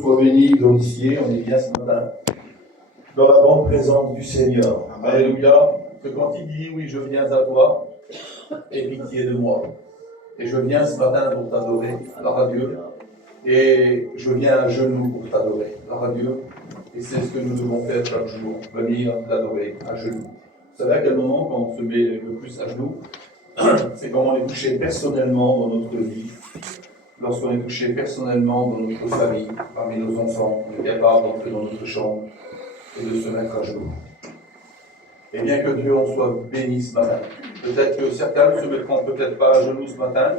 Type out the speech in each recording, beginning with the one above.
Sois béni, glorifié, on est bien ce matin dans la bonne présence du Seigneur. Alléluia. Que quand il dit oui, je viens à toi, aie pitié de moi. Et je viens ce matin pour t'adorer, gloire à Dieu. Et je viens à genoux pour t'adorer, gloire à Dieu. Et c'est ce que nous devons faire chaque jour, venir l'adorer à genoux. Vous savez à quel moment, quand on se met le plus à genoux, c'est quand on est touché personnellement dans notre vie. Lorsqu'on est touché personnellement dans notre famille, parmi nos enfants, on est capable d'entrer dans notre chambre et de se mettre à genoux. Et bien que Dieu en soit béni ce matin. Peut-être que certains ne se mettront peut-être pas à genoux ce matin,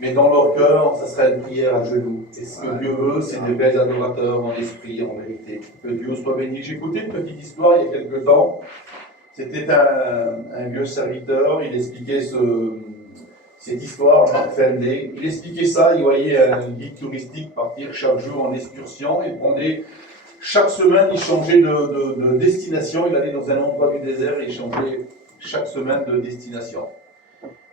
mais dans leur cœur, ça sera une prière à genoux. Et ce que Dieu veut, c'est des belles adorateurs en esprit, en vérité. Que Dieu soit béni. J'ai écouté une petite histoire il y a quelque temps. C'était un vieux serviteur, il expliquait cette histoire, Mark Fendley. Il expliquait ça, il voyait un guide touristique partir chaque jour en excursion, il prenait, chaque semaine, il changeait de destination, il allait dans un endroit du désert et il changeait chaque semaine de destination.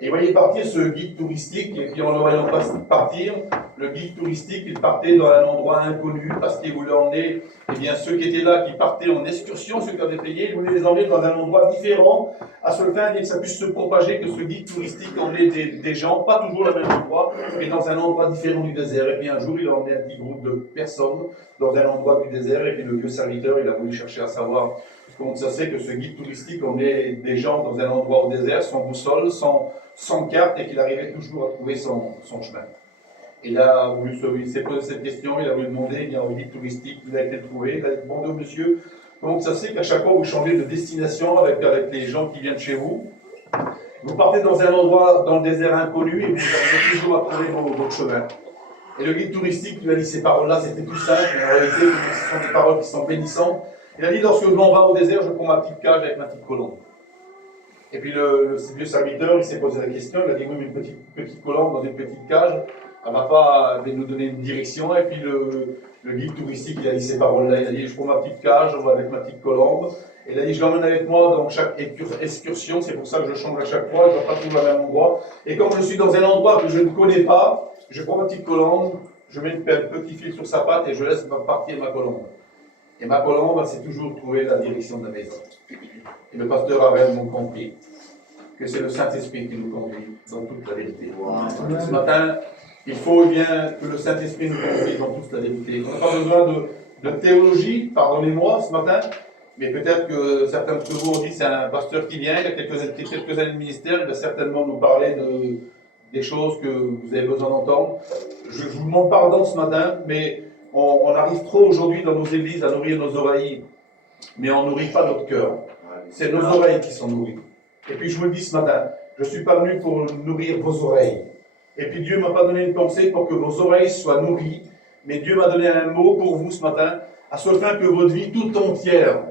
Et il voyait partir ce guide touristique, et puis en le voyant partir, le guide touristique, il partait dans un endroit inconnu, parce qu'il voulait emmener, eh bien, ceux qui étaient là, qui partaient en excursion, ceux qui avaient payé, il voulait les emmener dans un endroit différent, à ce fin, et que ça puisse se propager, que ce guide touristique emmenait des gens, pas toujours au même endroit, mais dans un endroit différent du désert. Et puis un jour, il a emmené un petit groupe de personnes dans un endroit du désert, et puis le vieux serviteur, il a voulu chercher à savoir comment ça se fait que ce guide touristique emmenait des gens dans un endroit au désert, sans boussole, sans carte, et qu'il arrivait toujours à trouver son chemin. Et là, il s'est posé cette question, il a voulu demander, il y a un guide touristique, il a été trouvé, il a demandé au monsieur, comment ça se fait qu'à chaque fois vous changez de destination avec les gens qui viennent chez vous, vous partez dans un endroit dans le désert inconnu et vous arrivez toujours à trouver votre chemin. Et le guide touristique lui a dit ces paroles-là, c'était tout simple, mais en réalité, ce sont des paroles qui sont bénissantes. Il a dit, lorsque je m'en vais au désert, je prends ma petite cage avec ma petite colombe. Et puis le vieux serviteur, il s'est posé la question, il a dit, oui, mais une petite colombe dans une petite cage, elle ne va pas nous donner une direction. Et puis le guide touristique, il a dit ces paroles-là, il a dit, je prends ma petite cage, je vais avec ma petite colombe. Et il a dit, je l'emmène avec moi dans chaque excursion, c'est pour ça que je change à chaque fois, je ne vais pas toujours au même endroit. Et comme je suis dans un endroit que je ne connais pas, je prends ma petite colombe, je mets un petit fil sur sa patte et je laisse partir ma colombe. Et ma colombe, c'est toujours trouver la direction de la maison. Et le pasteur avait donc compris que c'est le Saint-Esprit qui nous conduit dans toute la vérité. Wow. Ce matin, il faut bien que le Saint-Esprit nous conduise dans toute la vérité. On n'a pas besoin de théologie, pardonnez-moi ce matin, mais peut-être que certains d'entre vous ont dit c'est un pasteur qui vient, il a quelques années de ministère, il va certainement nous parler des choses que vous avez besoin d'entendre. Je vous demande pardon ce matin, mais on arrive trop aujourd'hui dans nos églises à nourrir nos oreilles, mais on ne nourrit pas notre cœur. C'est nos oreilles qui sont nourries. Et puis je vous le dis ce matin, je ne suis pas venu pour nourrir vos oreilles. Et puis Dieu ne m'a pas donné une pensée pour que vos oreilles soient nourries, mais Dieu m'a donné un mot pour vous ce matin, à ce fin que votre vie tout entière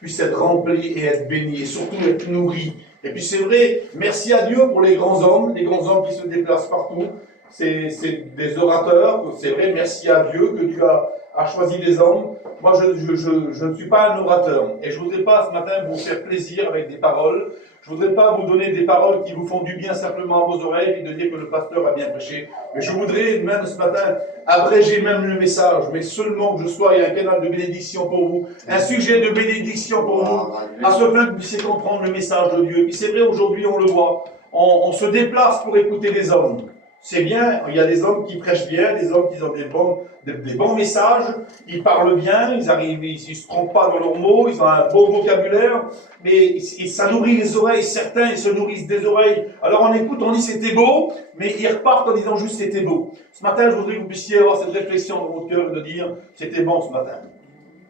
puisse être remplie et être bénie, et surtout être nourrie. Et puis c'est vrai, merci à Dieu pour les grands hommes qui se déplacent partout. C'est des orateurs, c'est vrai, merci à Dieu que Dieu a choisi des hommes. Moi, je ne suis pas un orateur. Et je ne voudrais pas ce matin vous faire plaisir avec des paroles. Je ne voudrais pas vous donner des paroles qui vous font du bien simplement à vos oreilles et de dire que le pasteur a bien prêché. Mais je voudrais même ce matin abréger même le message, mais seulement que je sois un canal de bénédiction pour vous, un sujet de bénédiction pour vous, à ce point que vous puissiez comprendre le message de Dieu. Et c'est vrai, aujourd'hui, on le voit. On se déplace pour écouter les hommes. C'est bien, il y a des hommes qui prêchent bien, des hommes qui ont des bons messages, ils parlent bien, ils ne se trompent pas dans leurs mots, ils ont un beau vocabulaire, mais ça nourrit les oreilles. Certains, ils se nourrissent des oreilles. Alors on écoute, on dit c'était beau, mais ils repartent en disant juste c'était beau. Ce matin, je voudrais que vous puissiez avoir cette réflexion dans votre cœur de dire c'était bon ce matin.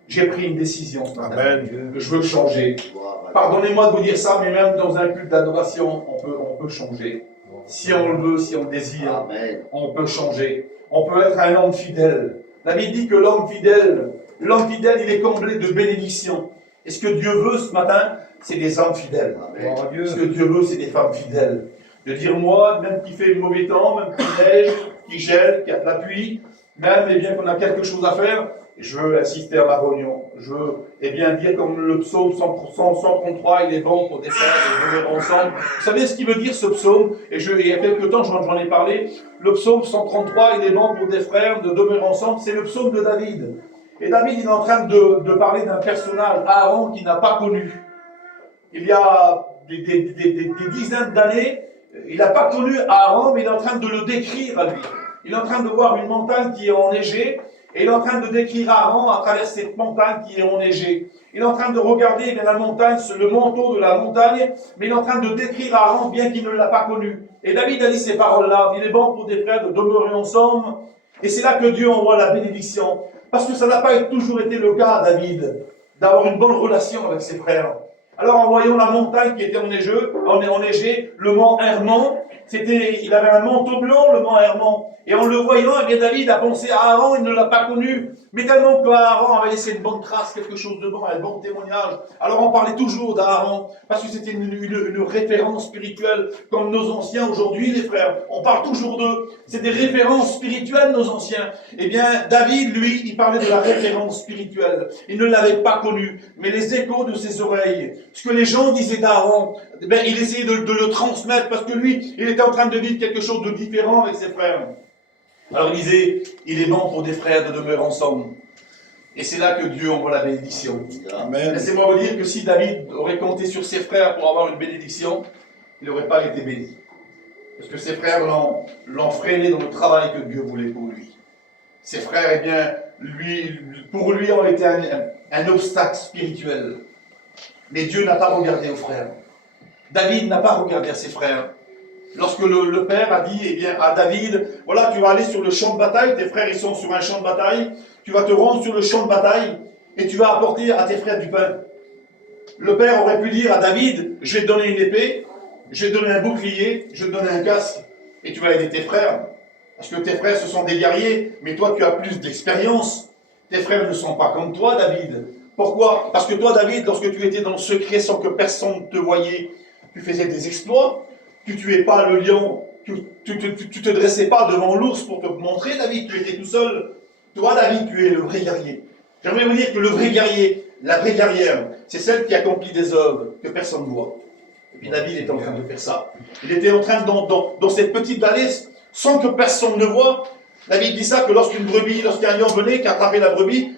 J'ai pris une décision ce matin. Amen. Je veux changer. Pardonnez-moi de vous dire ça, mais même dans un culte d'adoration, on peut changer. Si on le veut, si on le désire, amen, on peut changer. On peut être un homme fidèle. La Bible dit que l'homme fidèle, il est comblé de bénédictions. Et ce que Dieu veut ce matin, c'est des hommes fidèles. Amen. Ce que Dieu veut, c'est des femmes fidèles. De dire, moi, même qu'il fait le mauvais temps, même qu'il neige, qu'il gèle, qu'il y a de la pluie, même eh bien, qu'on a quelque chose à faire, je veux assister à ma réunion. Je veux eh bien, dire comme le psaume 133, il est bon pour des frères de demeurer ensemble. Vous savez ce qu'il veut dire ce psaume? Et il y a quelque temps, j'en ai parlé. Le psaume 133, il est bon pour des frères de demeurer ensemble. C'est le psaume de David. Et David, il est en train de parler d'un personnage, Aaron, qu'il n'a pas connu. Il y a des dizaines d'années, il n'a pas connu Aaron, mais il est en train de le décrire à lui. Il est en train de voir une montagne qui est enneigée, et il est en train de décrire Aaron à travers cette montagne qui est enneigée. Il est en train de regarder bien, la montagne, le manteau de la montagne, mais il est en train de décrire Aaron bien qu'il ne l'a pas connu. Et David a dit ces paroles-là, il est bon pour des frères de demeurer ensemble, et c'est là que Dieu envoie la bénédiction. Parce que ça n'a pas toujours été le cas, David, d'avoir une bonne relation avec ses frères. Alors en voyant la montagne qui était enneigée, le mont Hermon, il avait un manteau blanc, le mont Hermon. Et en le voyant, eh bien David a pensé à Aaron, il ne l'a pas connu. Mais tellement qu'Aaron avait laissé une bonne trace, quelque chose de bon, un bon témoignage. Alors on parlait toujours d'Aaron, parce que c'était une référence spirituelle, comme nos anciens aujourd'hui, les frères. On parle toujours d'eux. C'est des références spirituelles, nos anciens. Eh bien, David, lui, il parlait de la référence spirituelle. Il ne l'avait pas connu. Mais les échos de ses oreilles, ce que les gens disaient d'Aaron, eh bien, il essayait de le transmettre, parce que lui, il était en train de vivre quelque chose de différent avec ses frères. Alors il disait, il est bon pour des frères de demeurer ensemble. Et c'est là que Dieu envoie la bénédiction. Amen. Laissez-moi vous dire que si David aurait compté sur ses frères pour avoir une bénédiction, il n'aurait pas été béni. Parce que ses frères l'ont freiné dans le travail que Dieu voulait pour lui. Ses frères, eh bien, pour lui, ont été un obstacle spirituel. Mais Dieu n'a pas regardé aux frères. David n'a pas regardé à ses frères. Lorsque le père a dit eh bien, à David, voilà, tu vas aller sur le champ de bataille, tes frères ils sont sur un champ de bataille, tu vas te rendre sur le champ de bataille et tu vas apporter à tes frères du pain. Le père aurait pu dire à David, je vais te donner une épée, je vais te donner un bouclier, je vais te donner un casque et tu vas aider tes frères. Parce que tes frères ce sont des guerriers, mais toi tu as plus d'expérience. Tes frères ne sont pas comme toi, David. Pourquoi? Parce que toi, David, lorsque tu étais dans le secret sans que personne ne te voyait, tu faisais des exploits. Tu tuais pas le lion, tu te dressais pas devant l'ours pour te montrer, David, tu étais tout seul. Toi, David, tu es le vrai guerrier. J'aimerais vous dire que le vrai guerrier, la vraie guerrière, c'est celle qui accomplit des œuvres que personne ne voit. Et puis David est en train de faire ça. Il était en train, dans cette petite vallée, sans que personne ne voit. David dit ça, que lorsqu'un lion venait, qui attrapait la brebis,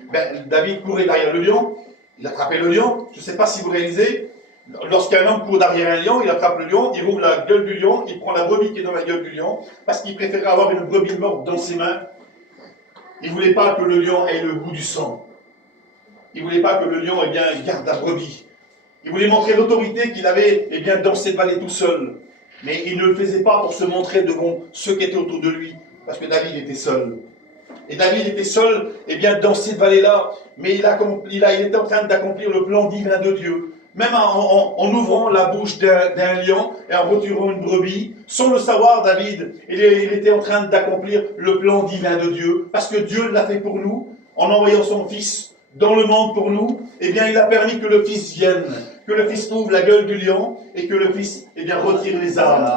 David courait derrière le lion, il attrapait le lion. Je ne sais pas si vous réalisez, lorsqu'un homme court derrière un lion, il attrape le lion, il ouvre la gueule du lion, il prend la brebis qui est dans la gueule du lion, parce qu'il préférait avoir une brebis morte dans ses mains. Il ne voulait pas que le lion ait le goût du sang. Il ne voulait pas que le lion garde la brebis. Il voulait montrer l'autorité qu'il avait dans cette vallée tout seul. Mais il ne le faisait pas pour se montrer devant ceux qui étaient autour de lui, parce que David était seul. Et David était seul dans cette vallée-là, mais il était en train d'accomplir le plan divin de Dieu. Même en ouvrant la bouche d'un lion et en retirant une brebis, sans le savoir, David, il était en train d'accomplir le plan divin de Dieu, parce que Dieu l'a fait pour nous, en envoyant son Fils dans le monde pour nous. Il a permis que le Fils vienne, que le Fils ouvre la gueule du lion et que le Fils retire les armes.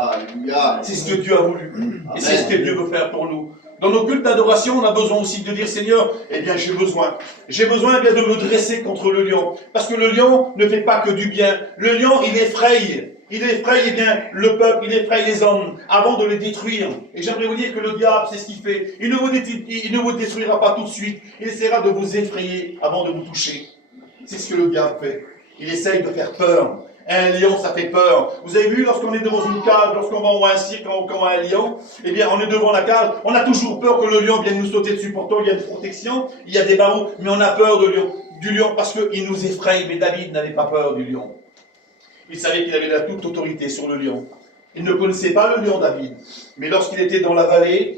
C'est ce que Dieu a voulu, et c'est ce que Dieu veut faire pour nous. Dans nos cultes d'adoration, on a besoin aussi de dire, Seigneur, j'ai besoin de me dresser contre le lion. Parce que le lion ne fait pas que du bien. Le lion, il effraie le peuple, il effraie les hommes, avant de les détruire. Et j'aimerais vous dire que le diable, c'est ce qu'il fait. Il ne vous détruira pas tout de suite. Il essaiera de vous effrayer avant de vous toucher. C'est ce que le diable fait. Il essaye de faire peur. Un lion, ça fait peur. Vous avez vu, lorsqu'on est devant une cage, lorsqu'on va voir un cirque, quand on a un lion, on est devant la cage, on a toujours peur que le lion vienne nous sauter dessus. Pourtant, il y a une protection, il y a des barreaux, mais on a peur du lion parce qu'il nous effraie. Mais David n'avait pas peur du lion. Il savait qu'il avait la toute autorité sur le lion. Il ne connaissait pas le lion, David. Mais lorsqu'il était dans la vallée,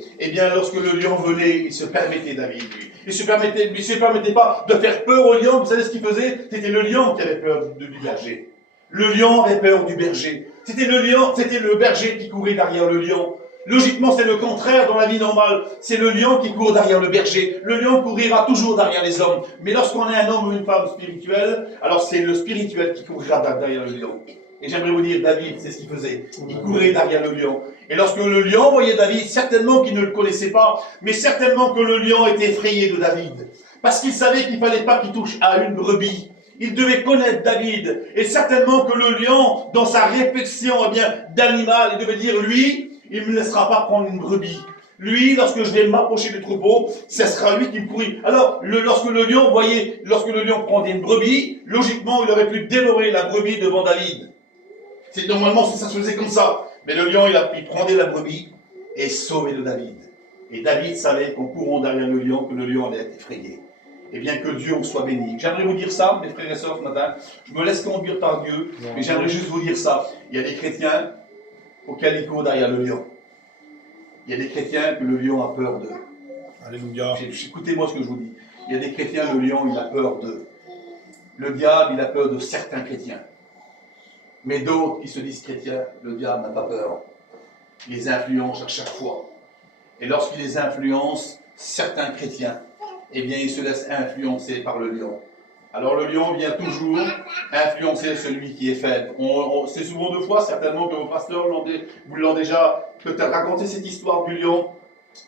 lorsque le lion venait, il se permettait, David, lui. Il ne se permettait pas de faire peur au lion. Vous savez ce qu'il faisait? C'était le lion qui avait peur du berger. Le lion avait peur du berger. C'était le berger qui courait derrière le lion. Logiquement, c'est le contraire dans la vie normale. C'est le lion qui court derrière le berger. Le lion courira toujours derrière les hommes. Mais lorsqu'on est un homme ou une femme spirituelle, alors c'est le spirituel qui courira derrière le lion. Et j'aimerais vous dire, David, c'est ce qu'il faisait. Il courait derrière le lion. Et lorsque le lion voyait David, certainement qu'il ne le connaissait pas, mais certainement que le lion était effrayé de David. Parce qu'il savait qu'il ne fallait pas qu'il touche à une brebis. Il devait connaître David. Et certainement que le lion, dans sa réflexion d'animal, il devait dire, lui, il ne me laissera pas prendre une brebis. Lui, lorsque je vais m'approcher du troupeau, ce sera lui qui me pourrit. Alors, lorsque le lion prendait une brebis, logiquement, il aurait pu dévorer la brebis devant David. Normalement, ça se faisait comme ça. Mais le lion, il prenait la brebis et sauvait de David. Et David savait qu'en courant derrière le lion, que le lion allait être effrayé. Et bien que Dieu en soit béni. J'aimerais vous dire ça, mes frères et sœurs, ce matin. Je me laisse conduire par Dieu, mais j'aimerais juste vous dire ça. Il y a des chrétiens auxquels il court derrière le lion. Il y a des chrétiens que le lion a peur d'eux. Alléluia. Écoutez-moi ce que je vous dis. Il y a des chrétiens, le lion, il a peur d'eux. Le diable, il a peur de certains chrétiens. Mais d'autres qui se disent chrétiens, le diable n'a pas peur. Il les influence à chaque fois. Et lorsqu'il les influence, certains chrétiens, eh bien, ils se laissent influencer par le lion. Alors le lion vient toujours influencer celui qui est faible. C'est souvent deux fois, certainement, que vos pasteurs vous l'ont déjà peut-être raconté cette histoire du lion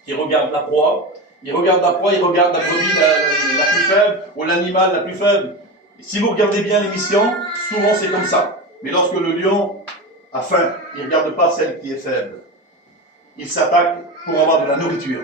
qui regarde la proie. Il regarde la proie, il regarde la brebis la plus faible ou l'animal la plus faible. Et si vous regardez bien l'émission, souvent c'est comme ça. Mais lorsque le lion a faim, il ne regarde pas celle qui est faible. Il s'attaque pour avoir de la nourriture.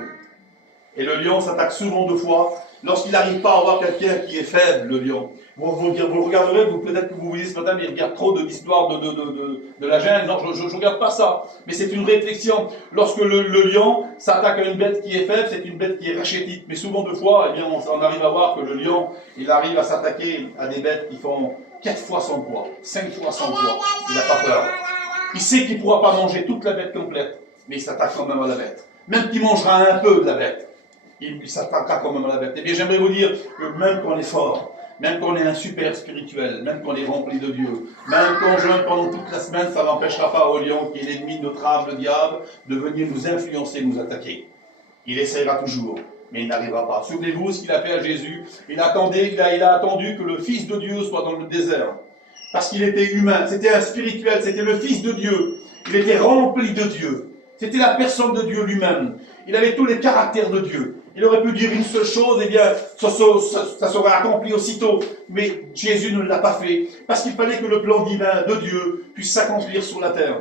Et le lion s'attaque souvent deux fois. Lorsqu'il n'arrive pas à avoir quelqu'un qui est faible, le lion, vous le regarderez, peut-être que vous vous dites ce matin, mais il regarde trop de l'histoire de la jungle. Non, je ne regarde pas ça. Mais c'est une réflexion. Lorsque le lion s'attaque à une bête qui est faible, c'est une bête qui est rachétique. Mais souvent deux fois, eh bien, on arrive à voir que le lion, il arrive à s'attaquer à des bêtes qui font 4 fois son poids, 5 fois son poids. Il n'a pas peur. Il sait qu'il ne pourra pas manger toute la bête complète, mais il s'attaque quand même à la bête. Même qu'il mangera un peu de la bête, il s'attaquera quand même à la bête. Eh bien, j'aimerais vous dire que même quand on est fort, même quand on est un super spirituel, même quand on est rempli de Dieu, même quand on jeûne pendant toute la semaine, ça n'empêchera pas au lion, qui est l'ennemi de notre âme, le diable, de venir nous influencer, nous attaquer. Il essaiera toujours, mais il n'arrivera pas. Souvenez-vous ce qu'il a fait à Jésus. Il a attendu que le Fils de Dieu soit dans le désert. Parce qu'il était humain, c'était un spirituel, c'était le Fils de Dieu. Il était rempli de Dieu. C'était la personne de Dieu lui-même. Il avait tous les caractères de Dieu. Il aurait pu dire une seule chose, eh bien, ça serait accompli aussitôt. Mais Jésus ne l'a pas fait, parce qu'il fallait que le plan divin de Dieu puisse s'accomplir sur la terre.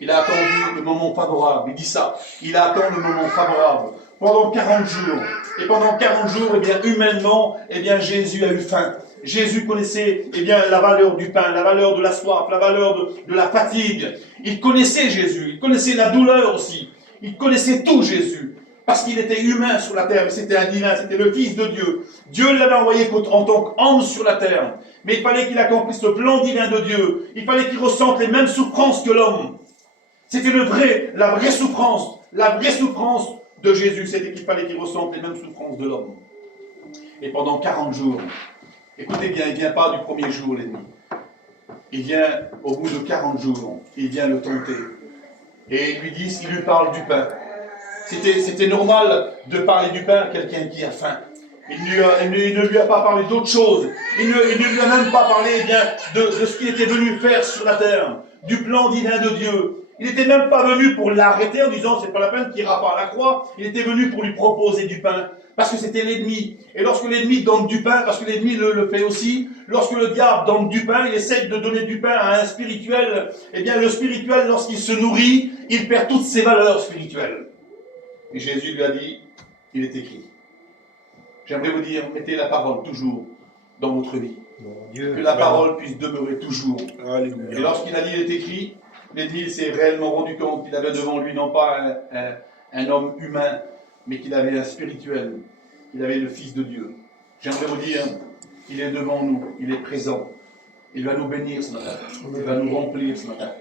Il a attendu le moment favorable. Il dit ça. Il a attendu le moment favorable. Pendant 40 jours. Et pendant 40 jours, eh bien, humainement, eh bien, Jésus a eu faim. Jésus connaissait, eh bien, la valeur du pain, la valeur de la soif, la valeur de la fatigue. Il connaissait Jésus. Il connaissait la douleur aussi. Il connaissait tout Jésus. Parce qu'il était humain sur la terre. C'était un divin. C'était le Fils de Dieu. Dieu l'avait envoyé en tant qu'homme sur la terre. Mais il fallait qu'il accomplisse le plan divin de Dieu. Il fallait qu'il ressente les mêmes souffrances que l'homme. C'était la vraie souffrance de Jésus, c'était qu'il fallait qu'il ressente les mêmes souffrances de l'homme. Et pendant 40 jours, écoutez bien, il ne vient pas du premier jour, l'ennemi. Il vient au bout de 40 jours, il vient le tenter. Et il lui parle du pain. C'était normal de parler du pain à quelqu'un qui a faim. Il ne lui a pas parlé d'autre chose. Il ne lui a même pas parlé de ce qu'il était venu faire sur la terre, du plan divin de Dieu. Il n'était même pas venu pour l'arrêter en disant c'est pas la peine qu'il ira pas à la croix. Il était venu pour lui proposer du pain. Parce que c'était l'ennemi. Et lorsque l'ennemi donne du pain, parce que l'ennemi le fait aussi, lorsque le diable donne du pain, il essaie de donner du pain à un spirituel. Eh bien le spirituel, lorsqu'il se nourrit, il perd toutes ses valeurs spirituelles. Et Jésus lui a dit, il est écrit. J'aimerais vous dire, mettez la parole toujours dans votre vie. Que la parole puisse demeurer toujours. Alléluia. Et lorsqu'il a dit, il est écrit, l'ennemi s'est réellement rendu compte qu'il avait devant lui non pas un homme humain, mais qu'il avait un spirituel, qu'il avait le Fils de Dieu. J'aimerais vous dire, il est devant nous, il est présent. Il va nous bénir ce matin, il va nous remplir ce matin.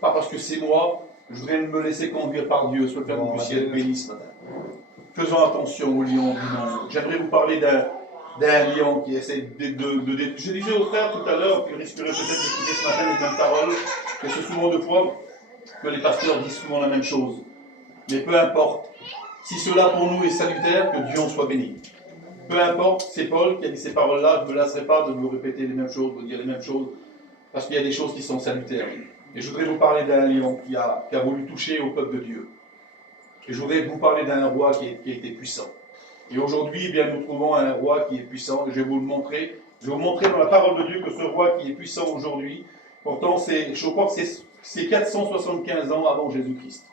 Pas parce que c'est moi, je voudrais me laisser conduire par Dieu, soit faire que vous puissiez être bénis ce matin. Faisons attention aux lions du monde. J'aimerais vous parler d'un lion qui essaie de... Je disais au frère tout à l'heure qu'il risquerait peut-être d'écouter ce matin les mêmes paroles, que c'est souvent deux fois que les pasteurs disent souvent la même chose. Mais peu importe, si cela pour nous est salutaire, que Dieu en soit béni. Peu importe, c'est Paul qui a dit ces paroles-là, je ne me lasserai pas de vous répéter les mêmes choses, de vous dire les mêmes choses, parce qu'il y a des choses qui sont salutaires. Et je voudrais vous parler d'un lion qui a voulu toucher au peuple de Dieu. Et je voudrais vous parler d'un roi qui était puissant. Et aujourd'hui, eh bien, nous trouvons un roi qui est puissant. Et je vais vous le montrer. Je vais vous montrer dans la parole de Dieu que ce roi qui est puissant aujourd'hui, pourtant, je crois que c'est 475 ans avant Jésus-Christ.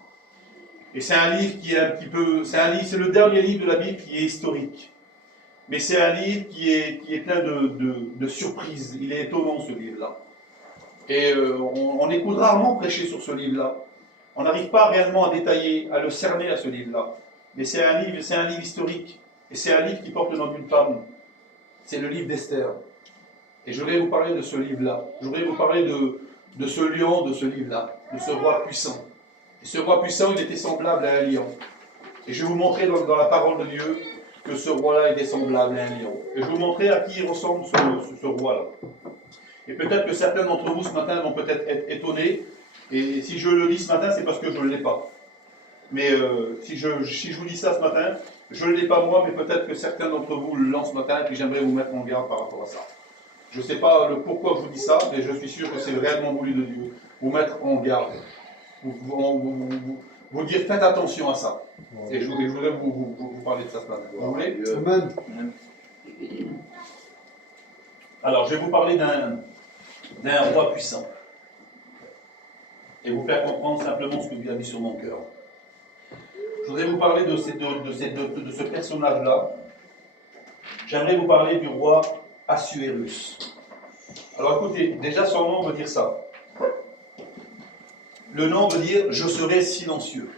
Et c'est un livre qui est un petit peu... C'est le dernier livre de la Bible qui est historique. Mais c'est un livre qui est plein de surprises. Il est étonnant, ce livre-là. Et on écoute rarement prêcher sur ce livre-là. On n'arrive pas réellement à détailler, à le cerner à ce livre-là. Mais c'est un livre historique. Et c'est un livre qui porte le nom d'une femme. C'est le livre d'Esther. Et je voudrais vous parler de ce livre-là. Je voudrais vous parler de ce lion, de ce livre-là, de ce roi puissant. Et ce roi puissant, il était semblable à un lion. Et je vais vous montrer dans la parole de Dieu que ce roi-là était semblable à un lion. Et je vais vous montrer à qui il ressemble ce roi-là. Et peut-être que certains d'entre vous ce matin vont peut-être être étonnés. Et si je le lis ce matin, c'est parce que je ne l'ai pas. Mais si je vous dis ça ce matin, je ne l'ai pas moi, mais peut-être que certains d'entre vous le lancent ce matin, et puis j'aimerais vous mettre en garde par rapport à ça. Je ne sais pas le pourquoi je vous dis ça, mais je suis sûr que c'est réellement voulu de Dieu. Vous mettre en garde. Vous dire, faites attention à ça. Et je voudrais vous parler de ça ce matin. Vous voulez? Amen. Alors, je vais vous parler d'un roi puissant. Et vous faire comprendre simplement ce que Dieu a mis sur mon cœur. Je voudrais vous parler de ce personnage-là. J'aimerais vous parler du roi Assuérus. Alors écoutez, déjà son nom veut dire ça. Le nom veut dire « je serai silencieux ».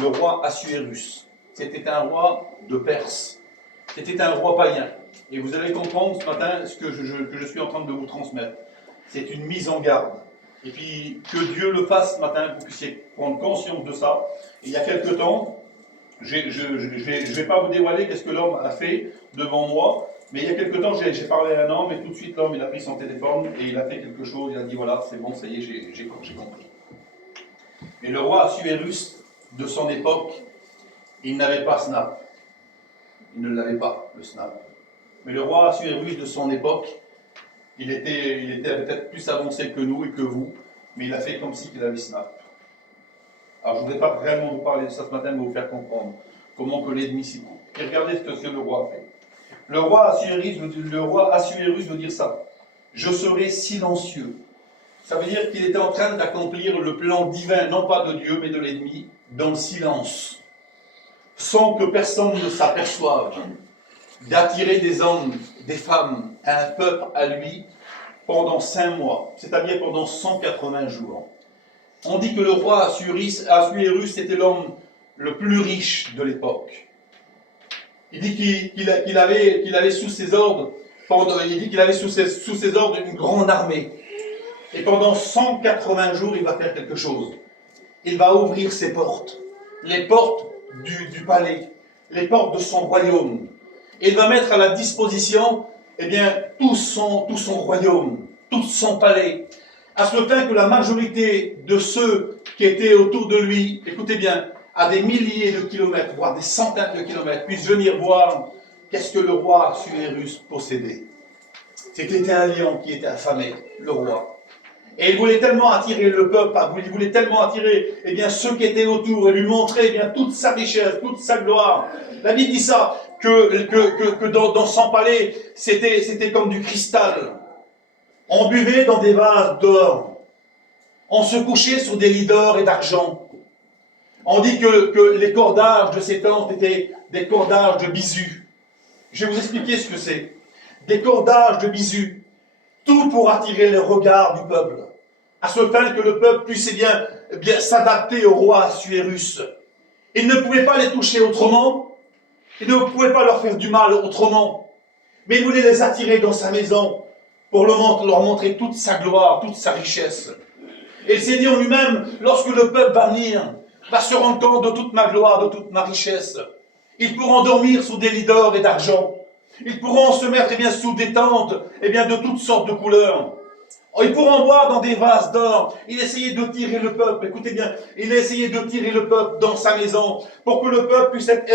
Le roi Assuérus. C'était un roi de Perse. C'était un roi païen. Et vous allez comprendre ce matin ce que je suis en train de vous transmettre. C'est une mise en garde. Et puis que Dieu le fasse ce matin, que vous puissiez prendre conscience de ça. Et il y a quelque temps, je ne vais pas vous dévoiler qu'est-ce que l'homme a fait devant moi, mais il y a quelque temps, j'ai parlé à un homme, et tout de suite l'homme il a pris son téléphone et il a fait quelque chose, il a dit voilà, c'est bon, ça y est, j'ai compris. Mais le roi Assuérus, de son époque, il n'avait pas Snap. Il ne l'avait pas, le Snap. Mais le roi Assuérus de son époque, il était peut-être plus avancé que nous et que vous, mais il a fait comme si il avait Snap. Alors je ne voudrais pas vraiment vous parler de ça ce matin, mais vous faire comprendre comment que l'ennemi s'y prend. Et regardez ce que le roi a fait. Le roi Assuérus veut dire ça. Je serai silencieux. Ça veut dire qu'il était en train d'accomplir le plan divin, non pas de Dieu, mais de l'ennemi, dans le silence, sans que personne ne s'aperçoive, d'attirer des hommes, des femmes, un peuple à lui pendant 5 mois, c'est-à-dire pendant 180 jours. On dit que le roi Assuérus était l'homme le plus riche de l'époque. Il dit qu'il avait sous ses ordres, une grande armée. Et pendant 180 jours, il va faire quelque chose. Il va ouvrir ses portes, les portes du palais, les portes de son royaume. Et il va mettre à la disposition, tout son royaume, tout son palais, à ce point que la majorité de ceux qui étaient autour de lui, écoutez bien, à des milliers de kilomètres, voire des centaines de kilomètres, puissent venir voir qu'est-ce que le roi Assuérus possédait. C'était un lion qui était affamé, le roi. Et il voulait tellement attirer le peuple, il voulait tellement attirer ceux qui étaient autour et lui montrer toute sa richesse, toute sa gloire. La Bible dit ça, que dans son palais, c'était comme du cristal. On buvait dans des vases d'or. On se couchait sur des lits d'or et d'argent. On dit que les cordages de ces tentes étaient des cordages de bijoux. Je vais vous expliquer ce que c'est. Des cordages de bijoux. Tout pour attirer le regard du peuple. À ce point que le peuple puisse s'adapter au roi Assuérus. Il ne pouvait pas les toucher autrement. Il ne pouvait pas leur faire du mal autrement. Mais il voulait les attirer dans sa maison pour leur montrer toute sa gloire, toute sa richesse. Et le Seigneur lui-même, lorsque le peuple va venir, va se rendre compte de toute ma gloire, de toute ma richesse. Ils pourront dormir sous des lits d'or et d'argent. Ils pourront se mettre sous des tentes de toutes sortes de couleurs. Ils pourront boire dans des vases d'or. Il essayait de tirer le peuple, écoutez bien, il essayait de tirer le peuple dans sa maison pour que le peuple puisse être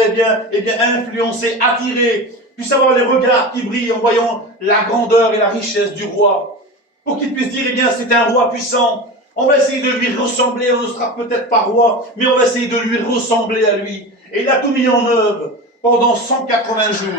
influencé, attiré, puisse avoir les regards qui brillent en voyant la grandeur et la richesse du roi. pour qu'il puisse dire, eh bien, c'est un roi puissant. On va essayer de lui ressembler, on ne sera peut-être pas roi, mais on va essayer de lui ressembler à lui. Et il a tout mis en œuvre pendant 180 jours.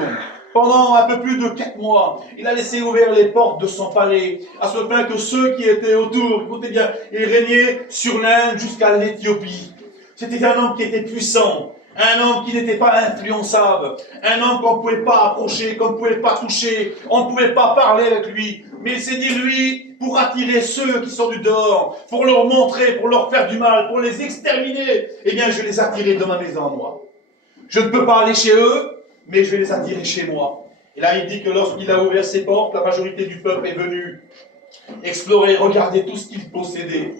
Pendant un peu plus de 4 mois, il a laissé ouvrir les portes de son palais, à ce point que ceux qui étaient autour, écoutez bien, il régnait sur l'Inde jusqu'à l'Éthiopie. C'était un homme qui était puissant, un homme qui n'était pas influençable, un homme qu'on ne pouvait pas approcher, qu'on ne pouvait pas toucher, on ne pouvait pas parler avec lui. Mais il s'est dit, lui, pour attirer ceux qui sont du dehors, pour leur montrer, pour leur faire du mal, pour les exterminer, eh bien, je vais les attirer dans ma maison, moi. Je ne peux pas aller chez eux, mais je vais les attirer chez moi. Et là, il dit que lorsqu'il a ouvert ses portes, la majorité du peuple est venue explorer, regarder tout ce qu'il possédait.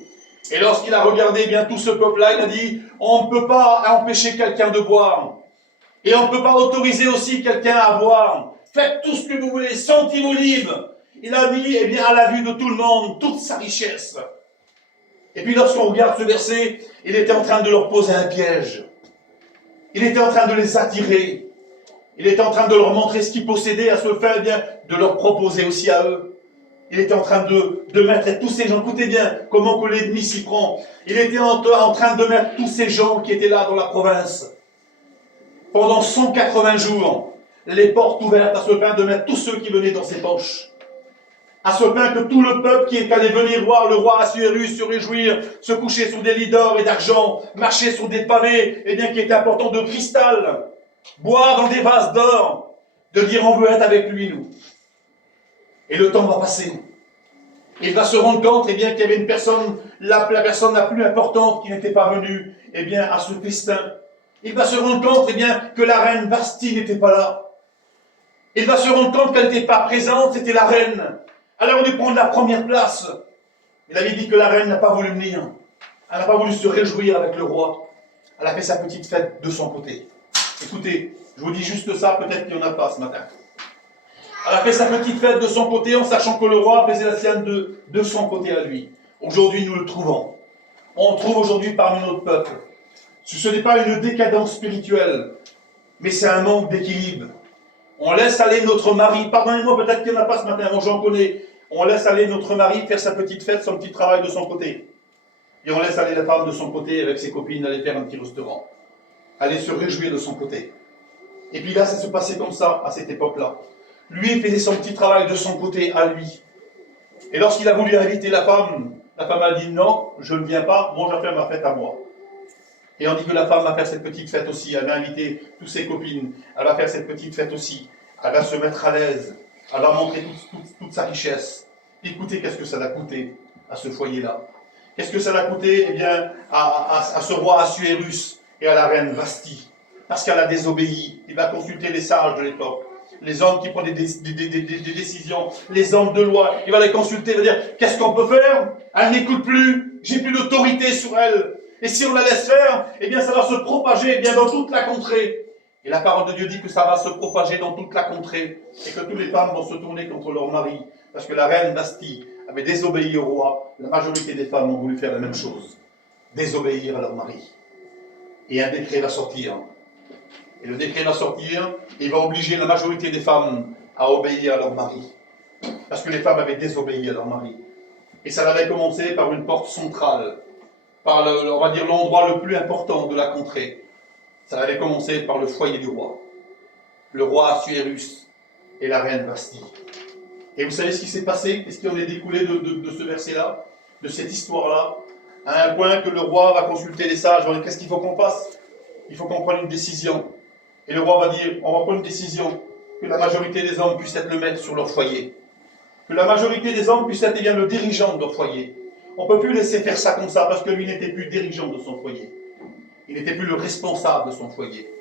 Et lorsqu'il a regardé bien tout ce peuple-là, il a dit, on ne peut pas empêcher quelqu'un de boire. Et on ne peut pas autoriser aussi quelqu'un à boire. Faites tout ce que vous voulez, sentez-vous libre. Il a mis, eh bien, à la vue de tout le monde, toute sa richesse. Et puis lorsqu'on regarde ce verset, il était en train de leur poser un piège. Il était en train de les attirer. Il était en train de leur montrer ce qu'ils possédaient, à ce fait, eh bien, de leur proposer aussi à eux. Il était en train de mettre tous ces gens, écoutez bien comment que l'ennemi s'y prend. Il était en train de mettre tous ces gens qui étaient là dans la province. Pendant 180 jours, les portes ouvertes à ce point de mettre tous ceux qui venaient dans ses poches. À ce point que tout le peuple qui allait venir voir le roi Assuérus se réjouir, se coucher sur des lits d'or et d'argent, marcher sur des pavés, eh bien, qui étaient importants de cristal, boire dans des vases d'or, de dire on veut être avec lui, nous. Et le temps va passer. Il va se rendre compte, eh bien, qu'il y avait une personne, la personne la plus importante qui n'était pas venue, eh bien, à ce festin. Il va se rendre compte, eh bien, que la reine Vashti n'était pas là. Il va se rendre compte qu'elle n'était pas présente, c'était la reine. Alors, on lui prend la première place. Il avait dit que la reine n'a pas voulu venir. Elle n'a pas voulu se réjouir avec le roi. Elle a fait sa petite fête de son côté. Écoutez, je vous dis juste ça, peut-être qu'il n'y en a pas ce matin. Elle a fait sa petite fête de son côté en sachant que le roi faisait la sienne de son côté à lui. Aujourd'hui, nous le trouvons. On le trouve aujourd'hui parmi notre peuple. Ce n'est pas une décadence spirituelle, mais c'est un manque d'équilibre. On laisse aller notre mari, pardonnez-moi, peut-être qu'il n'y en a pas ce matin, moi j'en connais. On laisse aller notre mari faire sa petite fête, son petit travail de son côté. Et on laisse aller la femme de son côté avec ses copines aller faire un petit restaurant. Aller se réjouir de son côté. Et puis là, ça se passait comme ça, à cette époque-là. Lui, il faisait son petit travail de son côté, à lui. Et lorsqu'il a voulu inviter la femme a dit non, je ne viens pas, moi je vais faire ma fête à moi. Et on dit que la femme va faire cette petite fête aussi, elle va inviter toutes ses copines, elle va faire cette petite fête aussi, elle va se mettre à l'aise, elle va montrer toute sa richesse. Écoutez, qu'est-ce que ça l'a coûté à ce foyer-là? Qu'est-ce que ça l'a coûté, eh bien, à ce roi Assuérus et à la reine Vashti? Parce qu'elle a désobéi. Il va consulter les sages de l'époque, les hommes qui prennent des décisions, les hommes de loi. Il va les consulter, il va dire, qu'est-ce qu'on peut faire? Elle n'écoute plus, j'ai plus d'autorité sur elle. Et si on la laisse faire, eh bien ça va se propager eh bien, dans toute la contrée. Et la parole de Dieu dit que ça va se propager dans toute la contrée et que toutes les femmes vont se tourner contre leur mari. Parce que la reine Vashti avait désobéi au roi. La majorité des femmes ont voulu faire la même chose. Désobéir à leur mari. Et un décret va sortir. Et le décret va sortir et il va obliger la majorité des femmes à obéir à leur mari. Parce que les femmes avaient désobéi à leur mari. Et ça allait commencer par une porte centrale. Par, on va dire, l'endroit le plus important de la contrée. Ça allait commencer par le foyer du roi. Le roi Assuérus et la reine Vashti. Et vous savez ce qui s'est passé? Qu'est-ce qui en est découlé de ce verset-là? De cette histoire-là? À un point que le roi va consulter les sages. Qu'est-ce qu'il faut qu'on fasse? Il faut qu'on prenne une décision. Et le roi va dire, on va prendre une décision. Que la majorité des hommes puissent être le maître sur leur foyer. Que la majorité des hommes puissent être eh bien, le dirigeant de leur foyer. On ne peut plus laisser faire ça comme ça parce que lui n'était plus dirigeant de son foyer. Il n'était plus le responsable de son foyer.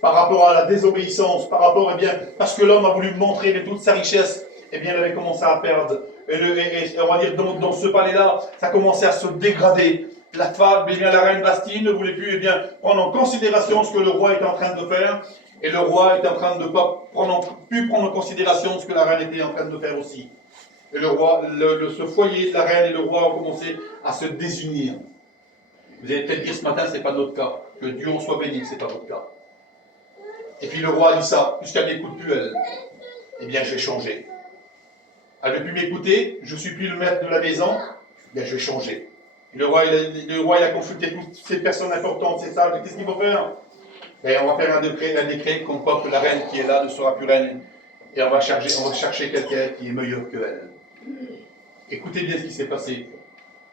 Par rapport à la désobéissance, par rapport, eh bien, parce que l'homme a voulu montrer de toute sa richesse, eh bien, il avait commencé à perdre. Et on va dire, dans ce palais-là, ça commençait à se dégrader. La femme, eh bien, la reine Vashti ne voulait plus, eh bien, prendre en considération ce que le roi était en train de faire. Et le roi était en train de ne pas plus prendre en considération ce que la reine était en train de faire aussi. Et le roi, ce foyer, la reine et le roi ont commencé à se désunir. Vous allez peut-être dire ce matin, ce n'est pas notre cas. Que Dieu en soit béni, ce n'est pas notre cas. Et puis le roi a dit ça, puisqu'elle n'écoute plus elle, eh bien je vais changer. Elle ne veut plus m'écouter, je ne suis plus le maître de la maison, bien je vais changer. Le roi, il a consulté toutes ces personnes importantes, c'est ça, qu'est-ce qu'il faut faire? Et on va faire un décret comme quoi que la reine qui est là ne sera plus reine. Et on va chercher quelqu'un qui est meilleur que elle. Écoutez bien ce qui s'est passé.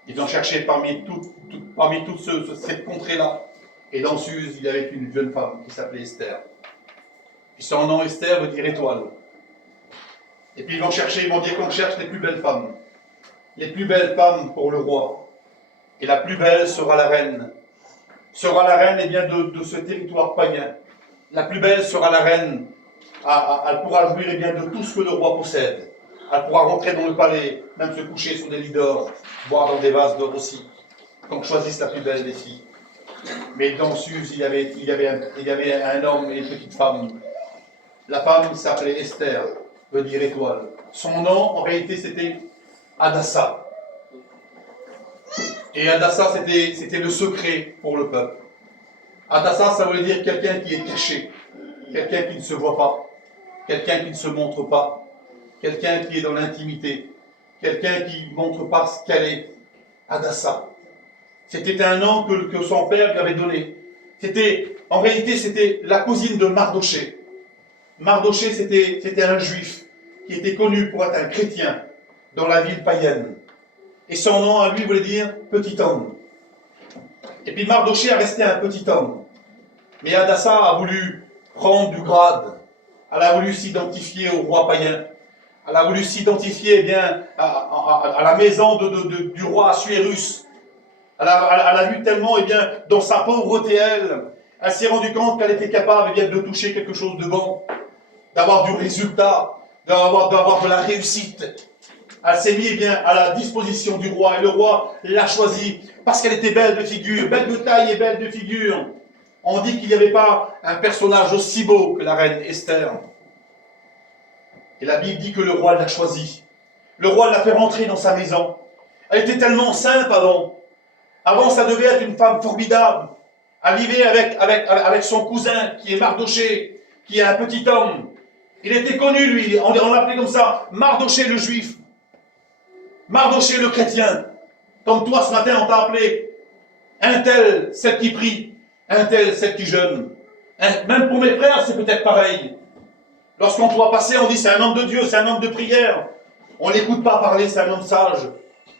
Ils ont cherché parmi toute cette contrée-là. Et dans Suse, il y avait une jeune femme qui s'appelait Esther. Puis son nom Esther veut dire étoile. Et puis ils vont dire qu'on cherche les plus belles femmes. Les plus belles femmes pour le roi. Et la plus belle sera la reine. Sera la reine bien, de ce territoire païen. La plus belle sera la reine. Elle pourra jouir bien, de tout ce que le roi possède. Elle pourra rentrer dans le palais, même se coucher sur des lits d'or, boire dans des vases d'or aussi. Qu'on choisisse la plus belle des filles. Mais dans Suse, il y avait un homme et une petite femme. La femme s'appelait Esther, veut dire étoile. Son nom, en réalité, c'était Hadassa. Et Hadassa, c'était le secret pour le peuple. Hadassa, ça voulait dire quelqu'un qui est caché, quelqu'un qui ne se voit pas, quelqu'un qui ne se montre pas, quelqu'un qui est dans l'intimité, quelqu'un qui ne montre pas ce qu'elle est. Hadassa. C'était un nom que son père lui avait donné. En réalité, c'était la cousine de Mardoché. Mardoché, c'était un juif qui était connu pour être un chrétien dans la ville païenne. Et son nom à lui voulait dire petit homme. Et puis Mardoché a resté un petit homme. Mais Hadassa a voulu prendre du grade. Elle a voulu s'identifier au roi païen. Elle a voulu s'identifier bien à la maison du roi Assuérus. Elle a vu tellement, dans sa pauvreté, elle s'est rendue compte qu'elle était capable de toucher quelque chose de bon, d'avoir du résultat, d'avoir de la réussite. Elle s'est mise à la disposition du roi, et le roi l'a choisie parce qu'elle était belle de figure, belle de taille et belle de figure. On dit qu'il n'y avait pas un personnage aussi beau que la reine Esther. Et la Bible dit que le roi l'a choisie. Le roi l'a fait rentrer dans sa maison. Elle était tellement simple avant. Avant, ça devait être une femme formidable. Elle vivait avec son cousin, qui est Mardoché, qui est un petit homme. Il était connu, lui. On l'appelait comme ça, Mardoché le juif. Mardoché le chrétien. Comme toi, ce matin, on t'a appelé un tel, celle qui prie. Un tel, celle qui jeûne. Même pour mes frères, c'est peut-être pareil. Lorsqu'on doit passer, on dit c'est un homme de Dieu, c'est un homme de prière. On n'écoute pas parler, c'est un homme sage.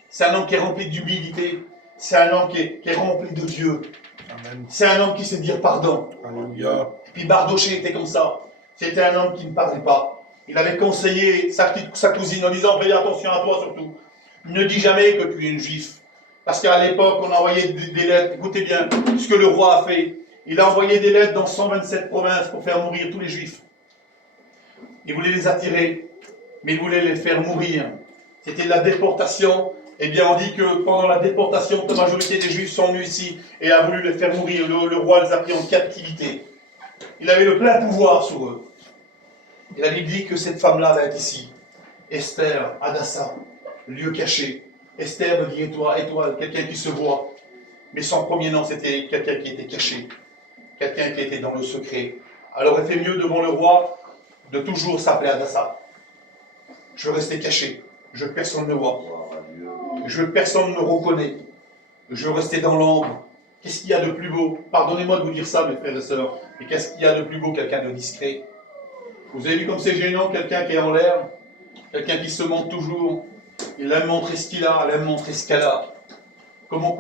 C'est un homme qui est rempli d'humilité. C'est un homme qui est rempli de Dieu. Amen. C'est un homme qui sait dire pardon. Alléluia. Et puis Mardoché était comme ça. C'était un homme qui ne parlait pas. Il avait conseillé sa cousine en disant fais attention à toi surtout. Ne dis jamais que tu es une juif. Parce qu'à l'époque, on envoyait des lettres. Écoutez bien ce que le roi a fait. Il a envoyé des lettres dans 127 provinces pour faire mourir tous les juifs. Il voulait les attirer, mais il voulait les faire mourir. C'était de la déportation. Eh bien, on dit que pendant la déportation, la majorité des Juifs sont venus ici et a voulu les faire mourir. Le roi les a pris en captivité. Il avait le plein pouvoir sur eux. Et la Bible dit que cette femme-là va être ici. Esther, Hadassa, lieu caché. Esther me dit étoile, quelqu'un qui se voit. Mais son premier nom, c'était quelqu'un qui était caché. Quelqu'un qui était dans le secret. Alors, elle fait mieux devant le roi de toujours s'appeler Hadassa. Je veux rester caché. Personne ne me voit. Personne ne me reconnaît. Je veux rester dans l'ombre. Qu'est-ce qu'il y a de plus beau? Pardonnez-moi de vous dire ça, mes frères et sœurs. Mais qu'est-ce qu'il y a de plus beau? Quelqu'un de discret. Vous avez vu comme c'est gênant, quelqu'un qui est en l'air, quelqu'un qui se montre toujours. Il aime montrer ce qu'il a, elle aime montrer ce qu'elle a. Comment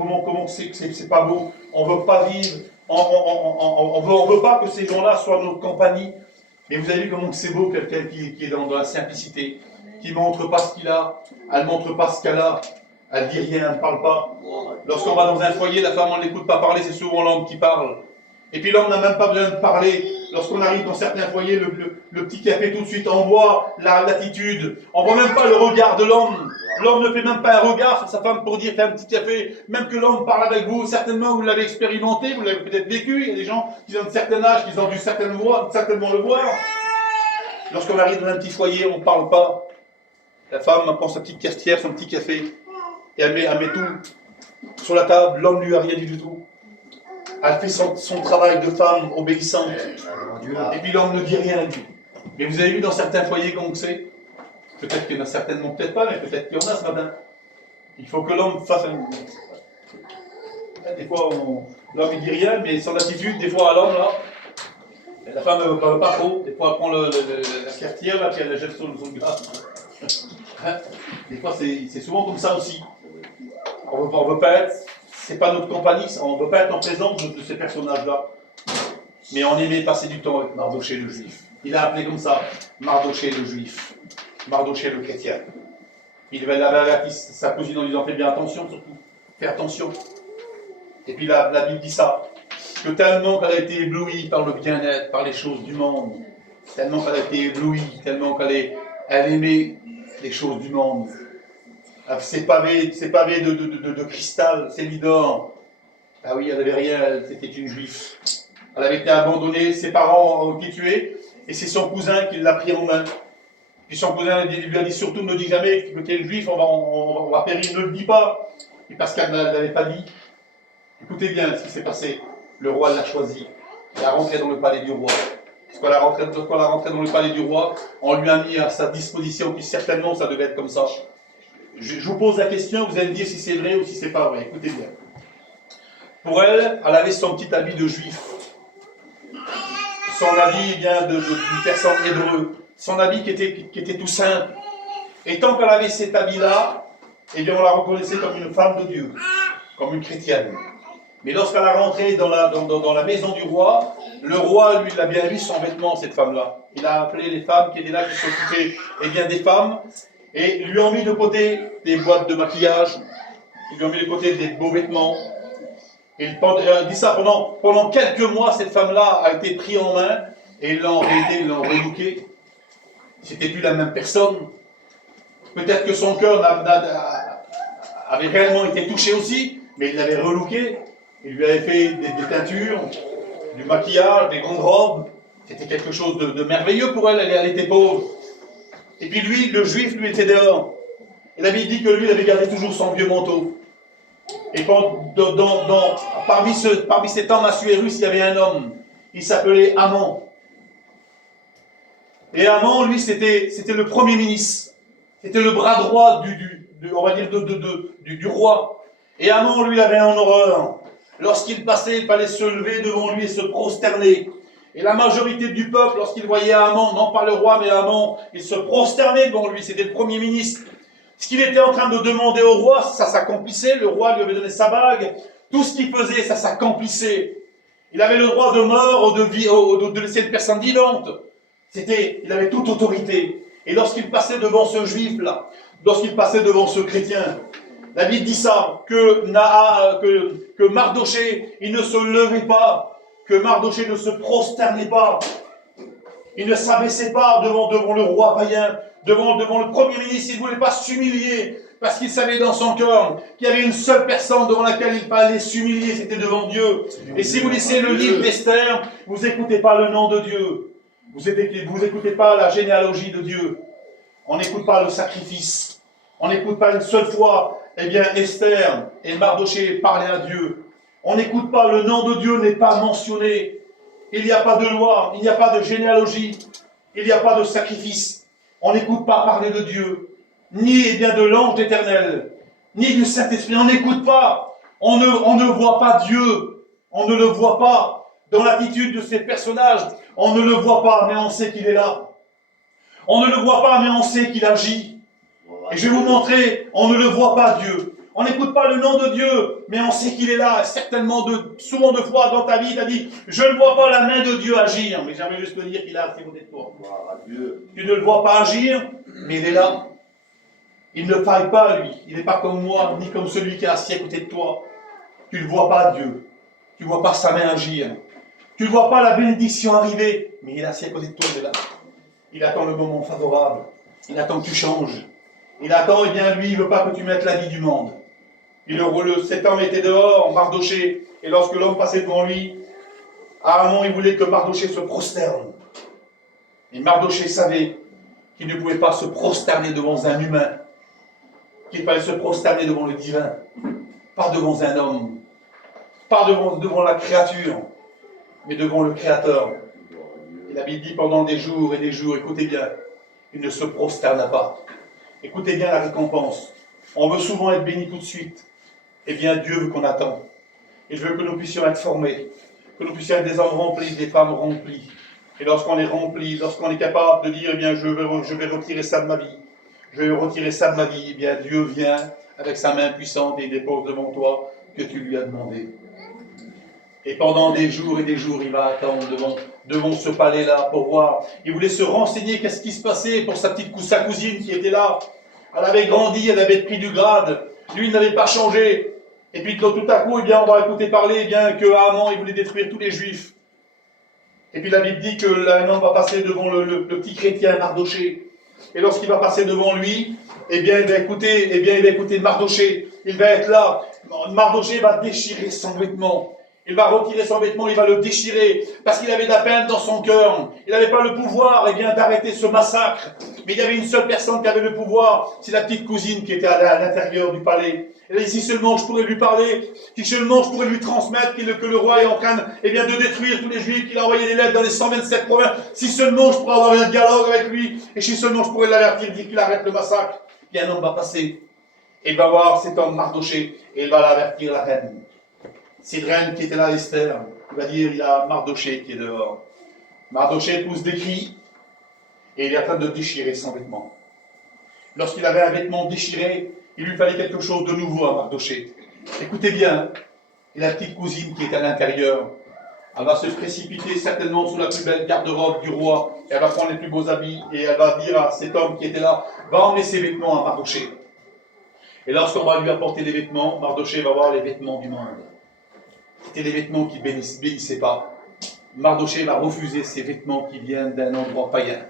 c'est pas beau? On ne veut pas vivre. On veut pas que ces gens-là soient notre compagnie. Mais vous avez vu comment c'est beau, quelqu'un qui est dans la simplicité, qui ne montre pas ce qu'il a, elle ne montre pas ce qu'elle a, elle ne dit rien, elle ne parle pas. Lorsqu'on va dans un foyer, la femme, on ne l'écoute pas parler, c'est souvent l'homme qui parle. Et puis l'homme n'a même pas besoin de parler. Lorsqu'on arrive dans certains foyers, le petit café tout de suite, on voit l'attitude, on ne voit même pas le regard de l'homme. L'homme ne fait même pas un regard sur sa femme pour dire fais un petit café. Même que l'homme parle avec vous, certainement vous l'avez expérimenté, vous l'avez peut-être vécu. Il y a des gens qui ont un certain âge, qui ont dû certainement le voir. Lorsqu'on arrive dans un petit foyer, on ne parle pas. La femme prend sa petite cafetière, son petit café, et elle met tout sur la table. L'homme ne lui a rien dit du tout. Elle fait son travail de femme obéissante. Et puis l'homme ne dit rien. Mais vous avez vu dans certains foyers comment c'est? Peut-être qu'il y en a certainement, peut-être pas, mais peut-être qu'il y en a ce matin. Il faut que l'homme fasse une... Des fois, l'homme il dit rien, mais son attitude, des fois à l'homme, là, la femme ne parle pas trop. Des fois, elle prend la cafetière, là, puis elle la jette sur le gars. Hein? Des fois, c'est souvent comme ça aussi. On veut pas être, c'est pas notre compagnie, on ne veut pas être en présence de ces personnages-là. Mais on aimait passer du temps avec Mardoché le juif. Il a appelé comme ça Mardoché le juif, Mardoché le chrétien. Il avait averti sa cousine en disant fais bien attention surtout, fais attention. Et puis la Bible dit ça, que tellement qu'elle a été éblouie par le bien-être, par les choses du monde, tellement qu'elle a été éblouie, tellement qu'elle aimait les choses du monde. Ces pavés de cristal, ces lits d'or. Ah oui, elle n'avait rien, c'était une juive. Elle avait été abandonnée, ses parents ont été tués, et c'est son cousin qui l'a pris en main. Puis son cousin lui a dit surtout ne dis jamais que tu es juif, on va périr, ne le dis pas. Et parce qu'elle ne l'avait pas dit, écoutez bien ce qui s'est passé. Le roi l'a choisi. Il a rentré dans le palais du roi. Quand elle a rentré dans le palais du roi, on lui a mis à sa disposition, puis certainement ça devait être comme ça. Je vous pose la question, vous allez me dire si c'est vrai ou si c'est pas vrai. Écoutez bien. Pour elle, elle avait son petit habit de juif. Son habit vient d'une personne hébreu. Son habit qui était tout simple. Et tant qu'elle avait cet habit-là, eh bien on la reconnaissait comme une femme de Dieu, comme une chrétienne. Mais lorsqu'elle a rentré dans la maison du roi, le roi, lui, l'a bien vu son vêtement, cette femme-là. Il a appelé les femmes qui étaient là, qui s'occupaient, eh bien, des femmes, et lui ont mis de côté des boîtes de maquillage, ils lui ont mis de côté des beaux vêtements. Et il dit ça, pendant quelques mois, cette femme-là a été prise en main, et ils l'ont relookée. C'était plus la même personne. Peut-être que son cœur avait réellement été touché aussi, mais il l'avait relooké. Il lui avait fait des teintures, du maquillage, des grandes robes. C'était quelque chose de merveilleux pour elle, elle était pauvre. Et puis lui, le juif, lui était dehors. Et la Bible dit que lui, il avait gardé toujours son vieux manteau. Et parmi cet homme Assuérus, il y avait un homme. Il s'appelait Haman. Et Haman, lui, c'était le premier ministre. C'était le bras droit du roi. Et Haman, lui, avait en horreur. Lorsqu'il passait, il fallait se lever devant lui et se prosterner. Et la majorité du peuple, lorsqu'il voyait Haman, non pas le roi, mais Haman, il se prosternait devant lui. C'était le premier ministre. Ce qu'il était en train de demander au roi, ça s'accomplissait. Le roi lui avait donné sa bague. Tout ce qu'il faisait, ça s'accomplissait. Il avait le droit de mort, de laisser une personne vivante. Il avait toute autorité. Et lorsqu'il passait devant ce juif-là, lorsqu'il passait devant ce chrétien, la Bible dit ça, que Mardoché, il ne se levait pas, que Mardoché ne se prosternait pas, il ne s'abaissait pas devant le roi païen, devant le premier ministre, il ne voulait pas s'humilier, parce qu'il savait dans son cœur qu'il y avait une seule personne devant laquelle il fallait s'humilier, c'était devant Dieu. Et si vous lisez le livre d'Esther, vous n'écoutez pas le nom de Dieu, vous n'écoutez pas la généalogie de Dieu, on n'écoute pas le sacrifice, on n'écoute pas une seule fois, eh bien Esther et Mardoché parlaient à Dieu. On n'écoute pas, le nom de Dieu n'est pas mentionné. Il n'y a pas de loi, il n'y a pas de généalogie, il n'y a pas de sacrifice. On n'écoute pas parler de Dieu, ni eh bien de l'ange éternel, ni du Saint-Esprit. On n'écoute pas. On ne voit pas Dieu. On ne le voit pas dans l'attitude de ces personnages. On ne le voit pas, mais on sait qu'il est là. On ne le voit pas, mais on sait qu'il agit. Et je vais vous montrer, on ne le voit pas Dieu. On n'écoute pas le nom de Dieu, mais on sait qu'il est là. Certainement, souvent de fois dans ta vie, tu as dit, je ne vois pas la main de Dieu agir. Mais j'aimerais juste te dire qu'il est à côté de toi. Tu ne le vois pas agir, mais il est là. Il ne faille pas, lui. Il n'est pas comme moi, ni comme celui qui est assis à côté de toi. Tu ne vois pas Dieu. Tu ne vois pas sa main agir. Tu ne vois pas la bénédiction arriver, mais il est assis à côté de toi, il est là. Il attend le moment favorable. Il attend que tu changes. Il attend, et bien lui, il ne veut pas que tu mettes la vie du monde. Cet homme était dehors, Mardoché, et lorsque l'homme passait devant lui, à un moment, il voulait que Mardoché se prosterne. Et Mardoché savait qu'il ne pouvait pas se prosterner devant un humain, qu'il fallait se prosterner devant le divin, pas devant un homme, pas devant la créature, mais devant le Créateur. Et la Bible dit pendant des jours et des jours, écoutez bien, il ne se prosterna pas. Écoutez bien la récompense. On veut souvent être béni tout de suite. Eh bien, Dieu veut qu'on attende. Il veut que nous puissions être formés, que nous puissions être des hommes remplis, des femmes remplies. Et lorsqu'on est rempli, lorsqu'on est capable de dire, eh bien, je vais retirer ça de ma vie, je vais retirer ça de ma vie, eh bien, Dieu vient avec sa main puissante et dépose devant toi que tu lui as demandé. Et pendant des jours et des jours, il va attendre devant ce palais-là pour voir. Il voulait se renseigner qu'est-ce qui se passait pour sa cousine qui était là. Elle avait grandi, elle avait pris du grade. Lui, il n'avait pas changé. Et puis tout à coup, eh bien, on va écouter parler eh bien, que Haman, il voulait détruire tous les Juifs. Et puis la Bible dit que l'un va passer devant le petit chrétien Mardoché. Et lorsqu'il va passer devant lui, eh bien, il va écouter Mardoché. Il va être là. Mardoché va déchirer son vêtement. Il va retirer son vêtement, il va le déchirer, parce qu'il avait de la peine dans son cœur. Il n'avait pas le pouvoir eh bien, d'arrêter ce massacre. Mais il y avait une seule personne qui avait le pouvoir, c'est la petite cousine qui était à l'intérieur du palais. Et là, si seulement je pourrais lui parler, si seulement je pourrais lui transmettre que le roi est en train eh bien, de détruire tous les juifs, qu'il a envoyé des lettres dans les 127 provinces, si seulement je pourrais avoir un dialogue avec lui, et si seulement je pourrais l'avertir, dire qu'il arrête le massacre, puis un homme va passer, et il va voir cet homme Mardoché, et il va l'avertir la reine. Cette reine qui était là, Esther, il va dire, il y a Mardoché qui est dehors. Mardoché pousse des cris, et il est en train de déchirer son vêtement. Lorsqu'il avait un vêtement déchiré, il lui fallait quelque chose de nouveau à Mardoché. Écoutez bien, et la petite cousine qui est à l'intérieur, elle va se précipiter certainement sous la plus belle garde-robe du roi, et elle va prendre les plus beaux habits, et elle va dire à cet homme qui était là, va emmener ses vêtements à Mardoché. Et lorsqu'on va lui apporter les vêtements, Mardoché va voir les vêtements du monde. C'était les vêtements qui ne bénissaient pas. Mardoché va refuser ces vêtements qui viennent d'un endroit païen.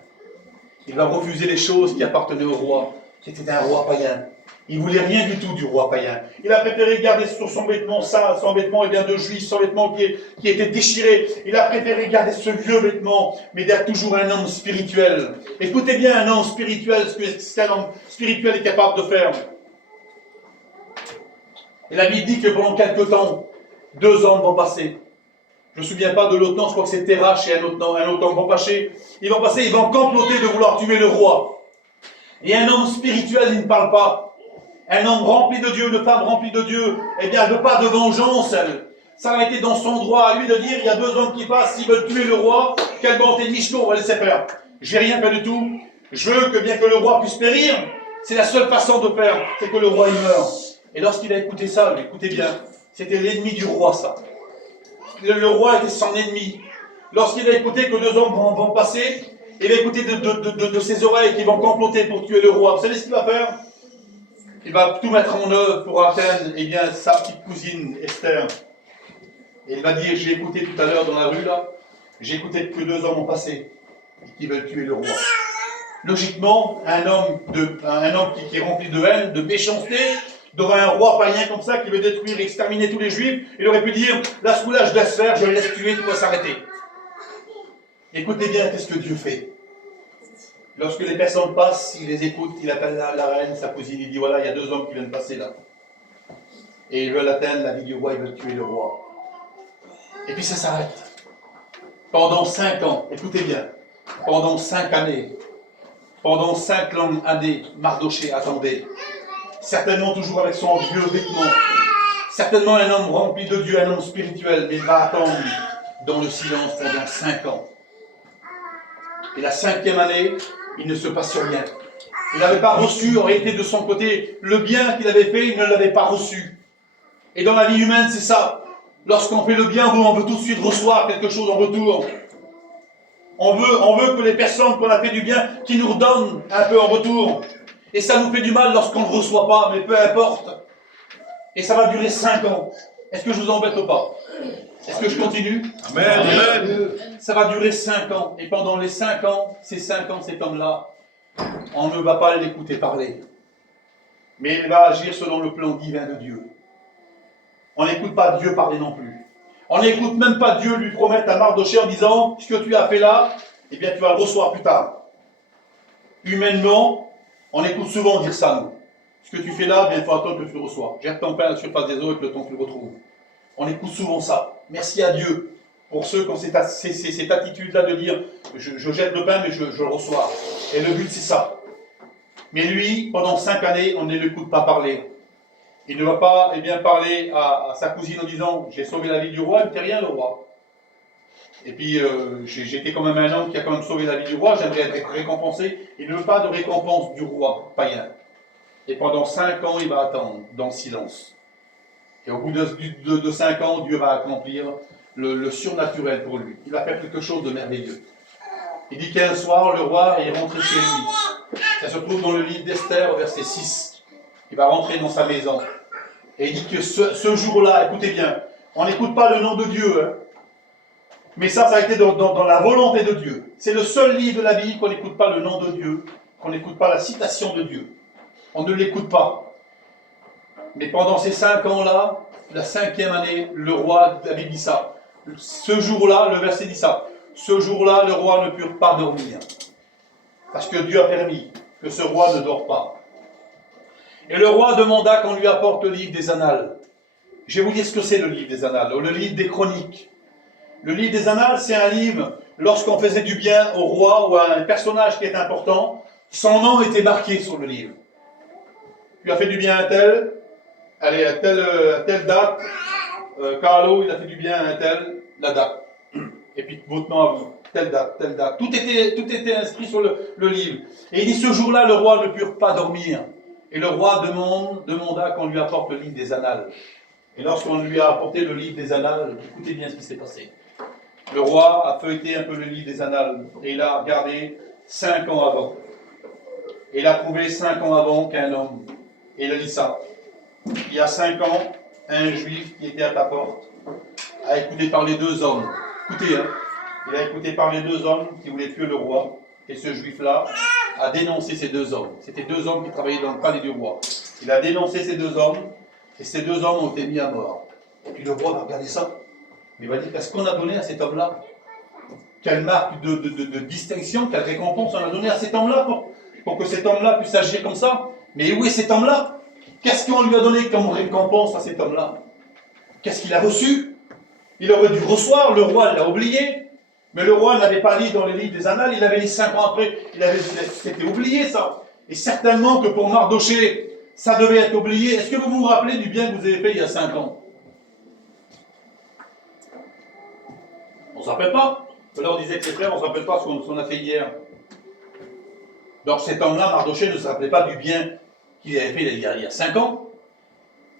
Il va refuser les choses qui appartenaient au roi, qui était un roi païen. Il ne voulait rien du tout du roi païen. Il a préféré garder sur son vêtement ça, son vêtement de juif, son vêtement qui était déchiré. Il a préféré garder ce vieux vêtement, mais d'être toujours un homme spirituel. Écoutez bien un homme spirituel, ce qu'un homme spirituel est capable de faire. Et la Bible dit que pendant quelque temps, 2 hommes vont passer. Je ne me souviens pas de l'autre nom, je crois que c'est Terach et un autre homme vont passer. Ils vont comploter de vouloir tuer le roi. Et un homme spirituel, il ne parle pas. Un homme rempli de Dieu, une femme remplie de Dieu, eh bien, elle ne veut pas de vengeance, elle. Ça a été dans son droit à lui de dire, il y a 2 hommes qui passent, s'ils veulent tuer le roi, quelle bonté de Michelot, on va laisser faire. Je n'ai rien fait du tout. Je veux que bien que le roi puisse périr, c'est la seule façon de faire, c'est que le roi il meure. Et lorsqu'il a écouté ça, écoutez bien, c'était l'ennemi du roi, ça. Le roi était son ennemi. Lorsqu'il a écouté que 2 hommes vont passer, il va écouter de ses oreilles qui vont comploter pour tuer le roi. Vous savez ce qu'il va faire? Il va tout mettre en œuvre pour atteindre eh bien, sa petite cousine Esther. Et il va dire, j'ai écouté tout à l'heure dans la rue, là, j'ai écouté que 2 hommes ont passé qui veulent tuer le roi. Logiquement, un homme qui est rempli de haine, de méchanceté, devant un roi païen comme ça qui veut détruire, exterminer tous les juifs, il aurait pu dire, là, ce coup-là, je laisse faire, je le laisse tuer, tout va s'arrêter. Écoutez bien, qu'est-ce que Dieu fait? Lorsque les personnes passent, il les écoute, il appelle la reine, sa cousine, il dit, voilà, il y a 2 hommes qui viennent passer là. Et ils veulent atteindre la vie du roi, ils veulent tuer le roi. Et puis ça s'arrête. Pendant 5 ans, écoutez bien, pendant 5 années, pendant 5 longues années, Mardoché attendait. Certainement toujours avec son vieux vêtement. Certainement un homme rempli de Dieu, un homme spirituel, mais il va attendre dans le silence pendant 5 ans. Et la 5e année, il ne se passe rien. Il n'avait pas reçu, en réalité, de son côté, le bien qu'il avait fait, il ne l'avait pas reçu. Et dans la vie humaine, c'est ça. Lorsqu'on fait le bien, on veut tout de suite recevoir quelque chose en retour. On veut que les personnes qu'on a fait du bien, qui nous redonnent un peu en retour. Et ça nous fait du mal lorsqu'on ne reçoit pas, mais peu importe. Et ça va durer 5 ans. Est-ce que je vous embête ou pas? Est-ce que je continue? Amen, amen. Ça va durer 5 ans. Et pendant les 5 ans, ces 5 ans, cet homme-là, on ne va pas l'écouter parler. Mais il va agir selon le plan divin de Dieu. On n'écoute pas Dieu parler non plus. On n'écoute même pas Dieu lui promettre à Mardoché en disant, ce que tu as fait là, eh bien tu vas le recevoir plus tard. Humainement, on écoute souvent dire ça, nous. Ce que tu fais là, bien il faut attendre que tu le reçois. Jette ton pain à la surface des eaux et que le temps que tu le retrouves. On écoute souvent ça. Merci à Dieu pour ceux qui ont cette attitude-là de dire, je jette le pain mais je le reçois. Et le but, c'est ça. Mais lui, pendant 5 années, on ne l'écoute pas parler. Il ne va pas parler à sa cousine en disant « J'ai sauvé la vie du roi, il ne fait rien le roi. » Et puis, j'étais quand même un homme qui a quand même sauvé la vie du roi, j'aimerais être récompensé. Il ne veut pas de récompense du roi païen. Et pendant 5 ans, il va attendre dans le silence. Et au bout de 5 ans, Dieu va accomplir le surnaturel pour lui. Il va faire quelque chose de merveilleux. Il dit qu'un soir, le roi est rentré chez lui. Ça se trouve dans le livre d'Esther, verset 6. Il va rentrer dans sa maison. Et il dit que ce jour-là, écoutez bien, on n'écoute pas le nom de Dieu, hein. Mais ça a été dans la volonté de Dieu. C'est le seul livre de la Bible qu'on n'écoute pas le nom de Dieu, qu'on n'écoute pas la citation de Dieu. On ne l'écoute pas. Mais pendant ces 5 ans-là, la 5e année, le roi avait dit ça. Ce jour-là, le verset dit ça. Ce jour-là, le roi ne put pas dormir. Parce que Dieu a permis que ce roi ne dort pas. Et le roi demanda qu'on lui apporte le livre des Annales. Je vais vous dire ce que c'est le livre des Annales, ou le livre des Chroniques. Le livre des Annales, c'est un livre, lorsqu'on faisait du bien au roi ou à un personnage qui est important, son nom était marqué sur le livre. Tu as fait du bien à un tel, allez, à telle date, Carlo, il a fait du bien à un tel, la date. Et puis votre nom à vous, telle date, telle date. Tout était inscrit sur le livre. Et il dit, ce jour-là, le roi ne put pas dormir. Et le roi demanda qu'on lui apporte le livre des Annales. Et lorsqu'on lui a apporté le livre des Annales, écoutez bien ce qui s'est passé. Le roi a feuilleté un peu le livre des Annales et il a regardé 5 ans avant. Et il a trouvé 5 ans avant qu'un homme. Et il a dit ça. Il y a 5 ans, un juif qui était à ta porte a écouté parler 2 hommes. Écoutez, hein, il a écouté parler 2 hommes qui voulaient tuer le roi. Et ce juif-là a dénoncé ces 2 hommes. C'était 2 hommes qui travaillaient dans le palais du roi. Il a dénoncé ces 2 hommes et ces 2 hommes ont été mis à mort. Et puis le roi va regarder ça. Il va dire, qu'est-ce qu'on a donné à cet homme-là? Quelle marque de distinction, quelle récompense on a donné à cet homme-là pour que cet homme-là puisse agir comme ça? Mais où est cet homme-là? Qu'est-ce qu'on lui a donné comme récompense à cet homme-là? Qu'est-ce qu'il a reçu? Il aurait dû recevoir, le roi l'a oublié, mais le roi n'avait pas lu dans les livres des Annales, il avait lu 5 ans après, c'était oublié ça. Et certainement que pour Mardochée, ça devait être oublié. Est-ce que vous vous rappelez du bien que vous avez fait il y a 5 ans? On ne se rappelle pas. Là, on disait que les frères, on ne se rappelle pas ce qu'on a fait hier. Donc cet homme-là, Mardochée, ne se rappelait pas du bien qu'il avait fait il y a 5 ans.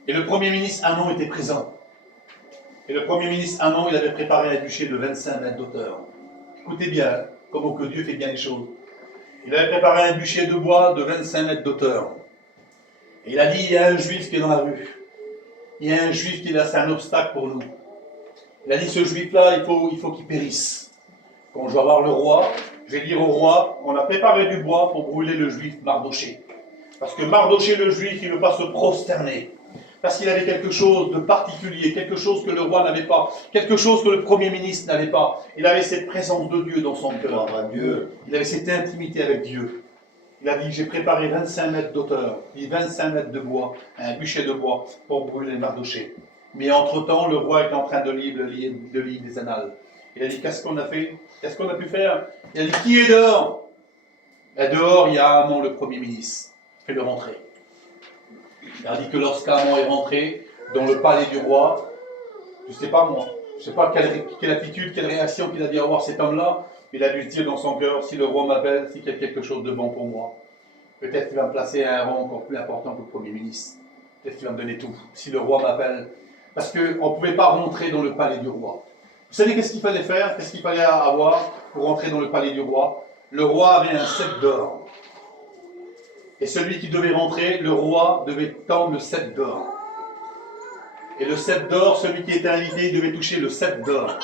Et le Premier ministre Amon était présent. Et le Premier ministre Amon, il avait préparé un bûcher de 25 mètres d'auteur. Écoutez bien, comment que Dieu fait bien les choses. Il avait préparé un bûcher de bois de 25 mètres d'auteur. Et il a dit, il y a un juif qui est dans la rue. Il y a un juif qui est là, c'est un obstacle pour nous. Il a dit, ce juif-là, il faut qu'il périsse. Quand je vais voir le roi, je vais dire au roi, on a préparé du bois pour brûler le juif Mardochée. Parce que Mardochée, le juif, il ne veut pas se prosterner. Parce qu'il avait quelque chose de particulier, quelque chose que le roi n'avait pas, quelque chose que le Premier ministre n'avait pas. Il avait cette présence de Dieu dans son cœur. Il avait cette intimité avec Dieu. Il a dit, j'ai préparé 25 mètres d'auteur, 25 mètres de bois, un bûcher de bois pour brûler Mardochée. Mais entre-temps, le roi est en train de lire le livre des Annales. Il a dit, qu'est-ce qu'on a fait? Qu'est-ce qu'on a pu faire? Il a dit, qui est dehors? Et dehors, il y a Amon, le Premier ministre. Fais-le rentrer. Il a dit que lorsqu'Amon est rentré dans le palais du roi, je ne sais pas moi, je ne sais pas quelle attitude, quelle réaction qu'il a dit avoir cet homme-là, il a dû se dire dans son cœur, si le roi m'appelle, si il y a quelque chose de bon pour moi, peut-être qu'il va me placer à un rang encore plus important que le Premier ministre. Peut-être qu'il va me donner tout, si le roi m'appelle. Parce qu'on ne pouvait pas rentrer dans le palais du roi. Vous savez qu'est-ce qu'il fallait faire? Qu'est-ce qu'il fallait avoir pour rentrer dans le palais du roi? Le roi avait un sceptre d'or. Et celui qui devait rentrer, le roi devait tendre le sceptre d'or. Et le sceptre d'or, celui qui était invité, il devait toucher le sceptre d'or.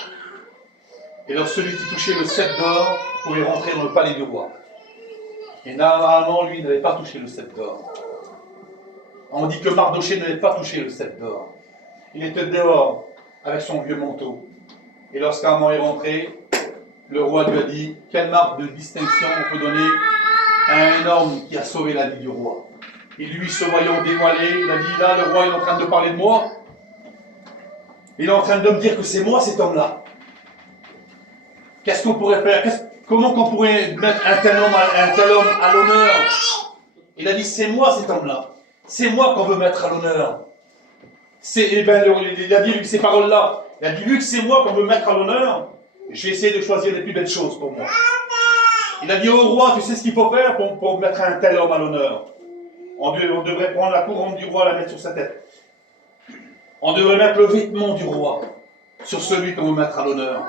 Et alors celui qui touchait le sceptre d'or pouvait rentrer dans le palais du roi. Et normalement, lui, n'avait pas touché le sceptre d'or. On dit que Mardochée n'avait pas touché le sceptre d'or. Il était dehors avec son vieux manteau. Et lorsqu'Amon est rentré, le roi lui a dit, quelle marque de distinction on peut donner à un homme qui a sauvé la vie du roi? Et lui, se voyant dévoilé, il a dit, là, le roi est en train de parler de moi. Il est en train de me dire que c'est moi cet homme-là. Qu'est-ce qu'on pourrait faire? Comment qu'on pourrait mettre un tel homme à l'honneur? Il a dit, c'est moi cet homme-là. C'est moi qu'on veut mettre à l'honneur. Il a dit ces paroles-là. Il a dit, vu que c'est moi qu'on veut mettre à l'honneur, je vais essayer de choisir les plus belles choses pour moi. Il a dit au roi, tu sais ce qu'il faut faire pour mettre un tel homme à l'honneur? On devrait prendre la couronne du roi et la mettre sur sa tête. On devrait mettre le vêtement du roi sur celui qu'on veut mettre à l'honneur.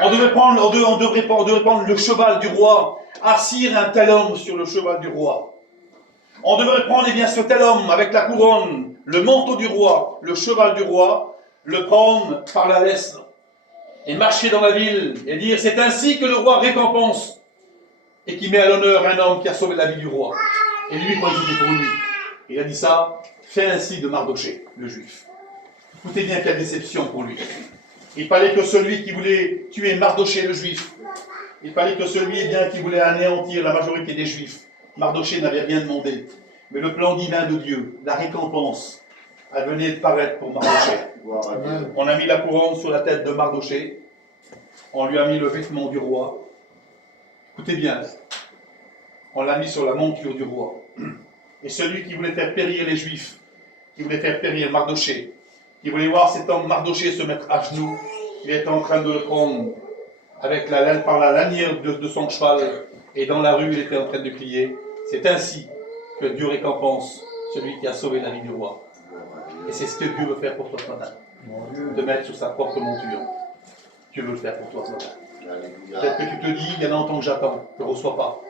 On devrait prendre le cheval du roi, assir un tel homme sur le cheval du roi. On devrait prendre ce tel homme avec la couronne, le manteau du roi, le cheval du roi, le prendre par la laisse et marcher dans la ville et dire c'est ainsi que le roi récompense et qui met à l'honneur un homme qui a sauvé la vie du roi. Et lui, quand il dit pour lui, il a dit ça, fais ainsi de Mardoché, le juif. Écoutez bien quelle déception pour lui. Il fallait que celui qui voulait tuer Mardoché, le juif, il fallait que celui qui voulait anéantir la majorité des juifs, Mardoché n'avait rien demandé. Mais le plan divin de Dieu, la récompense, elle venait de paraître pour Mardoché. On a mis la couronne sur la tête de Mardoché. On lui a mis le vêtement du roi. Écoutez bien, on l'a mis sur la monture du roi. Et celui qui voulait faire périr les Juifs, qui voulait faire périr Mardoché, qui voulait voir cet homme Mardoché se mettre à genoux, il était en train de le prendre par la lanière de son cheval, et dans la rue, il était en train de crier. C'est ainsi que Dieu récompense celui qui a sauvé la vie du roi. Et c'est ce que Dieu veut faire pour toi ce matin. De mettre sur sa propre monture. Dieu veut le faire pour toi ce matin. Peut-être que tu te dis, il y en a longtemps que j'attends, que je ne reçois pas.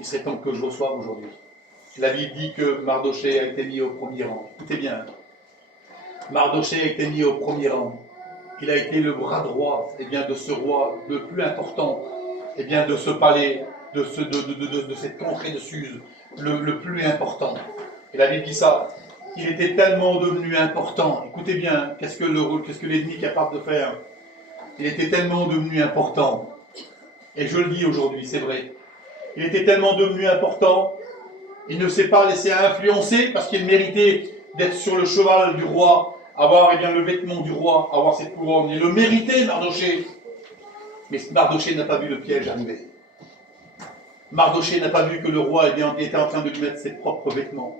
Il serait temps que je reçoive aujourd'hui. La Bible dit que Mardoché a été mis au premier rang. Écoutez bien. Mardoché a été mis au premier rang. Il a été le bras droit de ce roi le plus important de ce palais, de cette contrée de Suse, le plus important. Et la Bible dit ça. Il était tellement devenu important. Écoutez bien, qu'est-ce que l'ennemi est capable de faire? Il était tellement devenu important. Et je le dis aujourd'hui, c'est vrai. Il était tellement devenu important, il ne s'est pas laissé influencer parce qu'il méritait d'être sur le cheval du roi, avoir le vêtement du roi, avoir cette couronne. Il le méritait, Mardoché. Mais Mardoché n'a pas vu le piège arriver. Mardoché n'a pas vu que le roi était en train de lui mettre ses propres vêtements.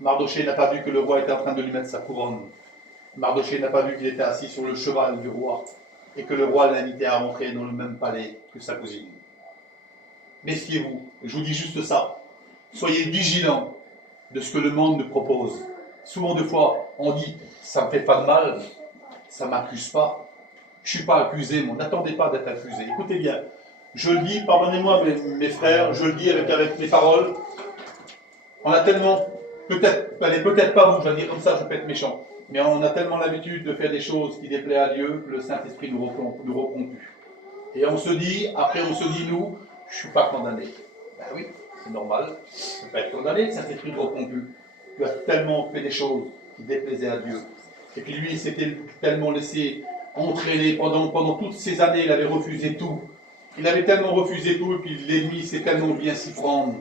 Mardoché n'a pas vu que le roi était en train de lui mettre sa couronne. Mardoché n'a pas vu qu'il était assis sur le cheval du roi et que le roi l'invitait à rentrer dans le même palais que sa cousine. Méfiez-vous, je vous dis juste ça. Soyez vigilants de ce que le monde nous propose. Souvent de fois, on dit, ça ne me fait pas de mal, ça ne m'accuse pas. Je ne suis pas accusé, moi. N'attendez pas d'être accusé. Écoutez bien, je le dis, pardonnez-moi mes frères, je le dis avec mes paroles. On a tellement, peut-être pas vous, je vais dire comme ça, je peux être méchant, mais on a tellement l'habitude de faire des choses qui déplaisent à Dieu que le Saint-Esprit nous reprend plus. Et on se dit, après on se dit, nous, je ne suis pas condamné. Ben oui, c'est normal, je ne peux pas être condamné, le Saint-Esprit ne reprend plus. Tu as tellement fait des choses qui déplaisaient à Dieu. Et puis lui, il s'était tellement laissé entraîner pendant toutes ces années, il avait refusé tout. Il avait tellement refusé tout, et puis l'ennemi s'est tellement bien s'y prendre.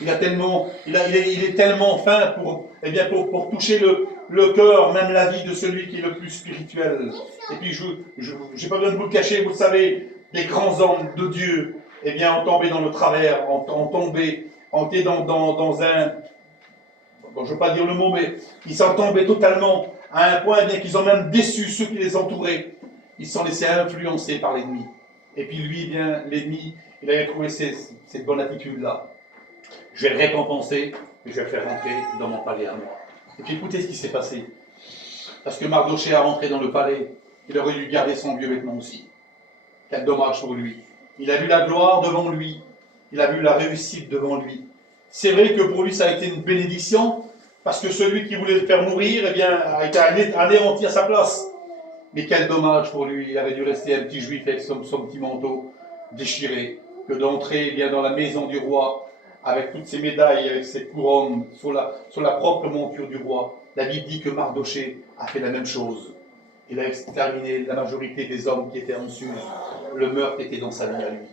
Il est tellement fin pour toucher le cœur, même la vie de celui qui est le plus spirituel. Et puis, je n'ai pas besoin de vous le cacher, vous le savez, des grands hommes de Dieu, ont tombé dans le travers, ont été dans un... Bon, je ne veux pas dire le mot, mais ils sont tombés totalement à un point qu'ils ont même déçu ceux qui les entouraient. Ils se sont laissés influencer par l'ennemi. Et puis lui, l'ennemi, il avait trouvé cette bonne attitude-là. Je vais le récompenser, et je vais le faire rentrer dans mon palais à moi. Et puis écoutez ce qui s'est passé. Parce que Mardoché a rentré dans le palais, il aurait dû garder son vieux vêtement aussi. Quel dommage pour lui. Il a vu la gloire devant lui, il a vu la réussite devant lui. C'est vrai que pour lui ça a été une bénédiction, parce que celui qui voulait le faire mourir, a été anéanti à sa place. Mais quel dommage pour lui, il avait dû rester un petit juif avec son petit manteau déchiré, que d'entrer dans la maison du roi, avec toutes ses médailles, avec ses couronnes, sur la propre monture du roi. La Bible dit que Mardoché a fait la même chose. Il a exterminé la majorité des hommes qui étaient en Suse. Le meurtre était dans sa vie à lui.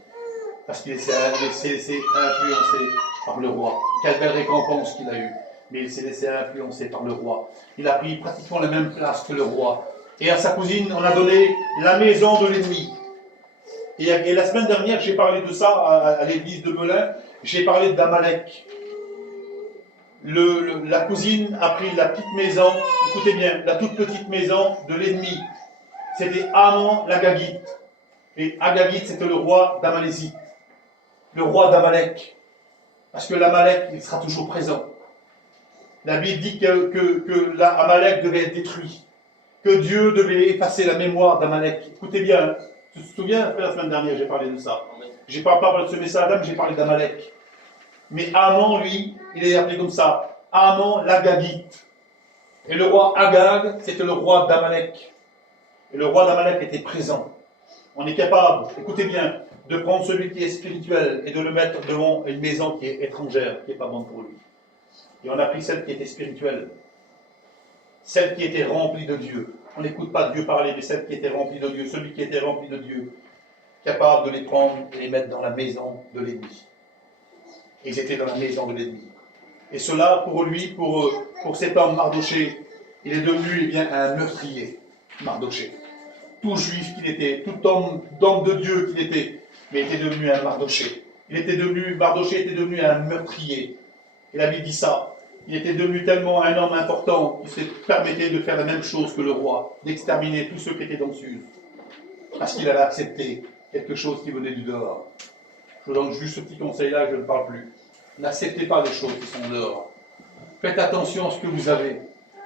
Parce qu'il s'est laissé influencer par le roi. Quelle belle récompense qu'il a eue. Mais il s'est laissé influencer par le roi. Il a pris pratiquement la même place que le roi. Et à sa cousine, on a donné la maison de l'ennemi. Et la semaine dernière, j'ai parlé de ça à l'église de Melun, j'ai parlé d'Amalek. La cousine a pris la petite maison, écoutez bien, la toute petite maison de l'ennemi. C'était Amon l'Agagite. Et Agagite, c'était le roi d'Amalésite. Le roi d'Amalek. Parce que l'Amalek, il sera toujours présent. La Bible dit que l'Amalek devait être détruit. Que Dieu devait effacer la mémoire d'Amalek. Écoutez bien, hein. Tu te souviens, la semaine dernière, j'ai parlé de ça. J'ai pas parlé de ce message d'Adam, j'ai parlé d'Amalek. Mais Amon, lui, il est appelé comme ça. Amon l'Agagite. Et le roi Agag, c'était le roi d'Amalek. Et le roi d'Amalek était présent. On est capable, écoutez bien, de prendre celui qui est spirituel et de le mettre devant une maison qui est étrangère, qui n'est pas bonne pour lui. Et on a pris celle qui était spirituelle. Celle qui était remplie de Dieu. On n'écoute pas Dieu parler, mais celle qui était remplie de Dieu. Celui qui était rempli de Dieu. Capable de les prendre et les mettre dans la maison de l'ennemi. Ils étaient dans la maison de l'ennemi. Et cela, pour lui, pour cet homme Mardoché, il est devenu eh bien, un meurtrier, Mardoché. Tout juif qu'il était, tout homme de Dieu qu'il était, mais il était devenu un Mardoché. Mardoché était devenu un meurtrier. Et la Bible dit ça. Il était devenu tellement un homme important qu'il se permettait de faire la même chose que le roi, d'exterminer tous ceux qui étaient dans Suse. Parce qu'il avait accepté quelque chose qui venait du dehors. Je vous donne juste ce petit conseil-là, je ne parle plus. N'acceptez pas les choses qui sont dehors. Faites attention à ce que vous avez.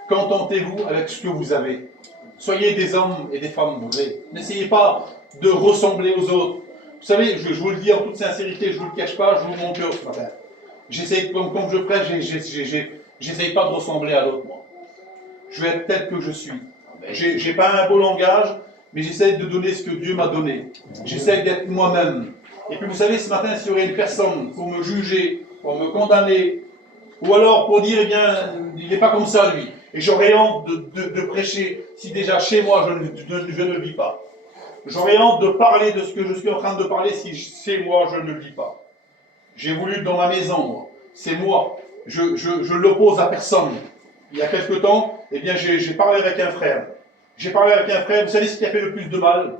Contentez-vous avec ce que vous avez. Soyez des hommes et des femmes vrais. N'essayez pas de ressembler aux autres. Vous savez, je vous le dis en toute sincérité, je ne vous le cache pas, je vous mon cœur ce matin. J'essaye, comme je prêche, j'essaye pas de ressembler à l'autre, moi. Je vais être tel que je suis. J'ai pas un beau langage, mais j'essaye de donner ce que Dieu m'a donné. J'essaye d'être moi-même. Et puis vous savez, ce matin, s'il y aurait une personne pour me juger, pour me condamner, ou alors pour dire, eh bien, il n'est pas comme ça, lui. Et j'aurais honte de prêcher si déjà chez moi je ne le vis pas. J'aurais honte de parler de ce que je suis en train de parler si chez moi je ne le vis pas. J'ai voulu dans ma maison, moi. C'est moi. Je l'oppose à personne. Il y a quelque temps, eh bien, j'ai parlé avec un frère. Vous savez ce qui a fait le plus de mal?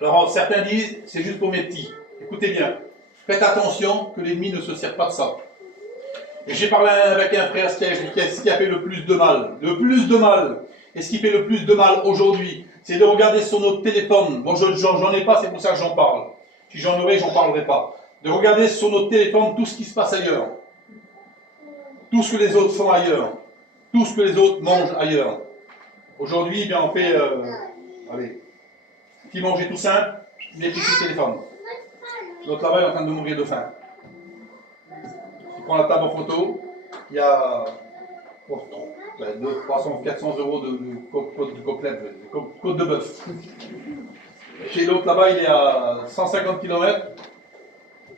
Alors, certains disent, c'est juste pour mes petits. Écoutez bien. Faites attention que l'ennemi ne se sert pas de ça. Et j'ai parlé avec un frère, ce qui a fait le plus de mal. Le plus de mal. Et ce qui fait le plus de mal aujourd'hui, c'est de regarder sur notre téléphone. Bon, j'en ai pas, c'est pour ça que j'en parle. Si j'en aurais, j'en parlerai pas. De regarder sur notre téléphone tout ce qui se passe ailleurs. Tout ce que les autres font ailleurs. Tout ce que les autres mangent ailleurs. Aujourd'hui, eh bien, on fait... allez. Qui mangeait tout simple, il est pris sur le téléphone. L'autre là-bas est en train de mourir de faim. Il prend la table en photo, il y a 300, 400 euros de côte de bœuf. Chez l'autre là-bas, il est à 150 km,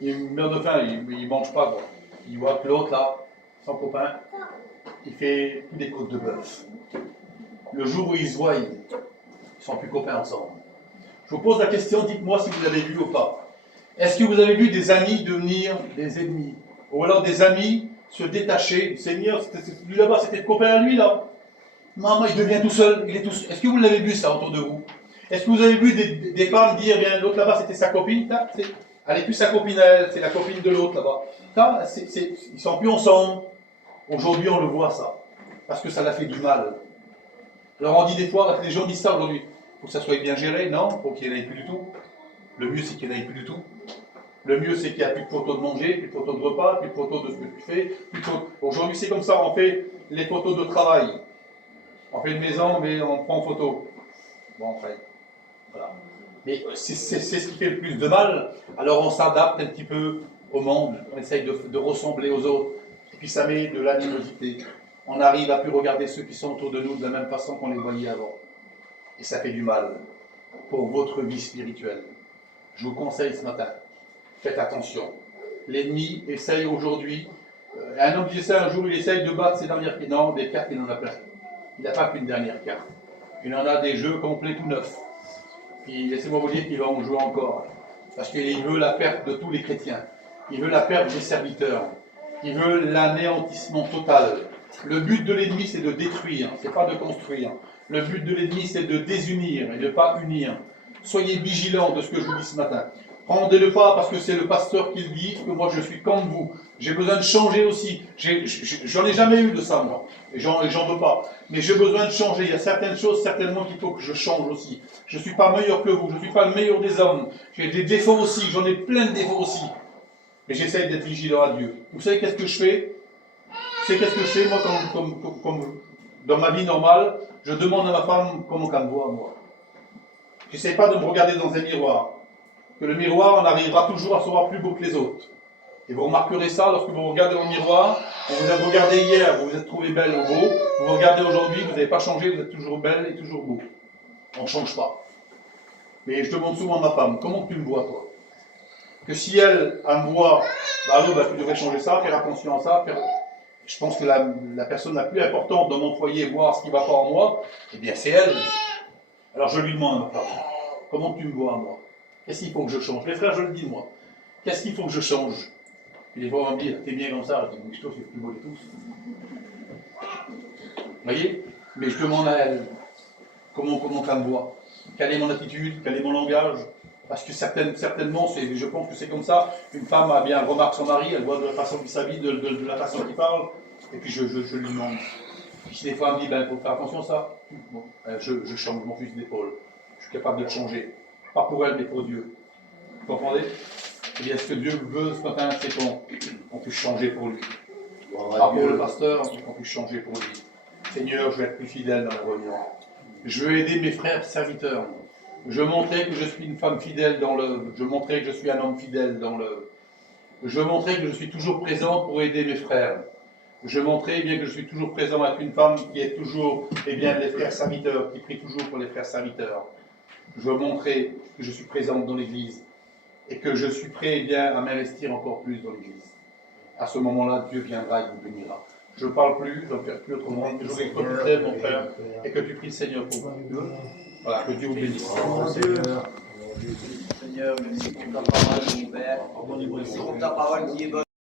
il meurt de faim, il ne mange pas. Quoi. Il voit que l'autre là, son copain, il fait des côtes de bœuf. Le jour où ils se voient, ils ne sont plus copains ensemble. Je vous pose la question, dites-moi si vous l'avez vu ou pas. Est-ce que vous avez vu des amis devenir des ennemis? Ou alors des amis se détacher du Seigneur? Lui là-bas, c'était le copain à lui là. Maman, il devient tout seul. Est-ce que vous l'avez vu ça autour de vous? Est-ce que vous avez vu des femmes dire, bien l'autre là-bas, c'était sa copine? Elle n'est plus sa copine à elle, c'est la copine de l'autre là-bas. Ils ne sont plus ensemble. Aujourd'hui, on le voit ça. Parce que ça l'a fait du mal. Alors on dit des fois, les gens disent ça aujourd'hui. Il faut que ça soit bien géré, non? Il faut qu'il n'y en ait plus du tout. Le mieux, c'est qu'il n'y en ait plus du tout. Le mieux, c'est qu'il n'y a plus de photos de manger, plus de photos de repas, plus de photos de ce que tu fais. Aujourd'hui, c'est comme ça, on fait les photos de travail. On fait une maison, mais on prend en photo. Bon, enfin, voilà. Mais c'est ce qui fait le plus de mal. Alors on s'adapte un petit peu au monde, on essaye de ressembler aux autres. Et puis ça met de l'animosité. On arrive à plus regarder ceux qui sont autour de nous de la même façon qu'on les voyait avant. Et ça fait du mal pour votre vie spirituelle. Je vous conseille ce matin, faites attention. L'ennemi essaye aujourd'hui, un homme disait ça un jour, il essaye de battre ses dernières cartes. Non, des cartes, il en a plein. Il n'a pas qu'une dernière carte. Il en a des jeux complets tout neufs. Puis laissez-moi vous dire qu'il va en jouer encore. Parce qu'il veut la perte de tous les chrétiens. Il veut la perte des serviteurs. Il veut l'anéantissement total. Le but de l'ennemi, c'est de détruire, c'est pas de construire. Le but de l'ennemi, c'est de désunir et de ne pas unir. Soyez vigilants de ce que je vous dis ce matin. Rendez-le pas parce que c'est le pasteur qui le dit, que moi je suis comme vous. J'ai besoin de changer aussi. J'en ai jamais eu de ça, moi. Et j'en veux pas. Mais j'ai besoin de changer. Il y a certaines choses, certainement, qu'il faut que je change aussi. Je ne suis pas meilleur que vous. Je ne suis pas le meilleur des hommes. J'ai des défauts aussi. J'en ai plein de défauts aussi. Mais j'essaye d'être vigilant à Dieu. Vous savez qu'est-ce que je fais? Vous savez qu'est-ce que je fais, moi, comme dans ma vie normale? Je demande à ma femme comment elle me voit, moi. J'essaye pas de me regarder dans un miroir. Que le miroir, on arrivera toujours à se voir plus beau que les autres. Et vous remarquerez ça lorsque vous regardez dans le miroir, vous avez regardé hier, vous vous êtes trouvé belle ou beau, vous regardez aujourd'hui, vous n'avez pas changé, vous êtes toujours belle et toujours beau. On ne change pas. Mais je demande souvent à ma femme, comment tu me vois toi? Que si elle me voit, tu devrais changer ça, faire attention à ça, Je pense que la personne la plus importante dans mon foyer, voir ce qui ne va pas en moi, eh bien c'est elle. Alors je lui demande à ma femme, comment tu me vois moi? Qu'est-ce qu'il faut que je change? Les frères, je le dis moi. Qu'est-ce qu'il faut que je change? Et les fois, on me dit, t'es bien comme ça. Je dis, oui, je trouve que c'est le plus beau de tous. Vous voyez? Mais je demande à elle, comment elle me voit? Quelle est mon attitude? Quel est mon langage? Parce que certainement, je pense que c'est comme ça. Une femme a bien remarque son mari, elle voit de la façon qu'il s'habille, de la façon qu'il parle. Et puis je lui demande. Puis si des fois elle me dit, il faut faire attention à ça. Bon, je change, je m'en fusil d'épaule. Je suis capable de le changer. Pas pour elle, mais pour Dieu. Vous comprenez? Eh bien, ce que Dieu veut ce matin, c'est qu'on puisse changer pour lui. Pas pour le pasteur, mais qu'on puisse changer pour lui. Seigneur, je vais être plus fidèle dans la réunion. Je veux aider mes frères serviteurs. Je veux montrer que je suis une femme fidèle dans le... Je veux montrer que je suis un homme fidèle dans le... Je veux montrer que je suis toujours présent pour aider mes frères. Je veux montrer bien que je suis toujours présent avec une femme qui est toujours, les frères serviteurs, qui prie toujours pour les frères serviteurs. Je veux montrer que je suis présente dans l'Église et que je suis prêt à m'investir encore plus dans l'Église. À ce moment-là, Dieu viendra et vous bénira. Je ne parle plus, je ne faire plus autrement. Je voudrais que tu te lèves, mon frère, et que tu pries le Seigneur pour vous. Voilà, que Dieu vous bénisse. Seigneur, merci pour ta parole, mon Père. Merci pour ta parole qui est bonne.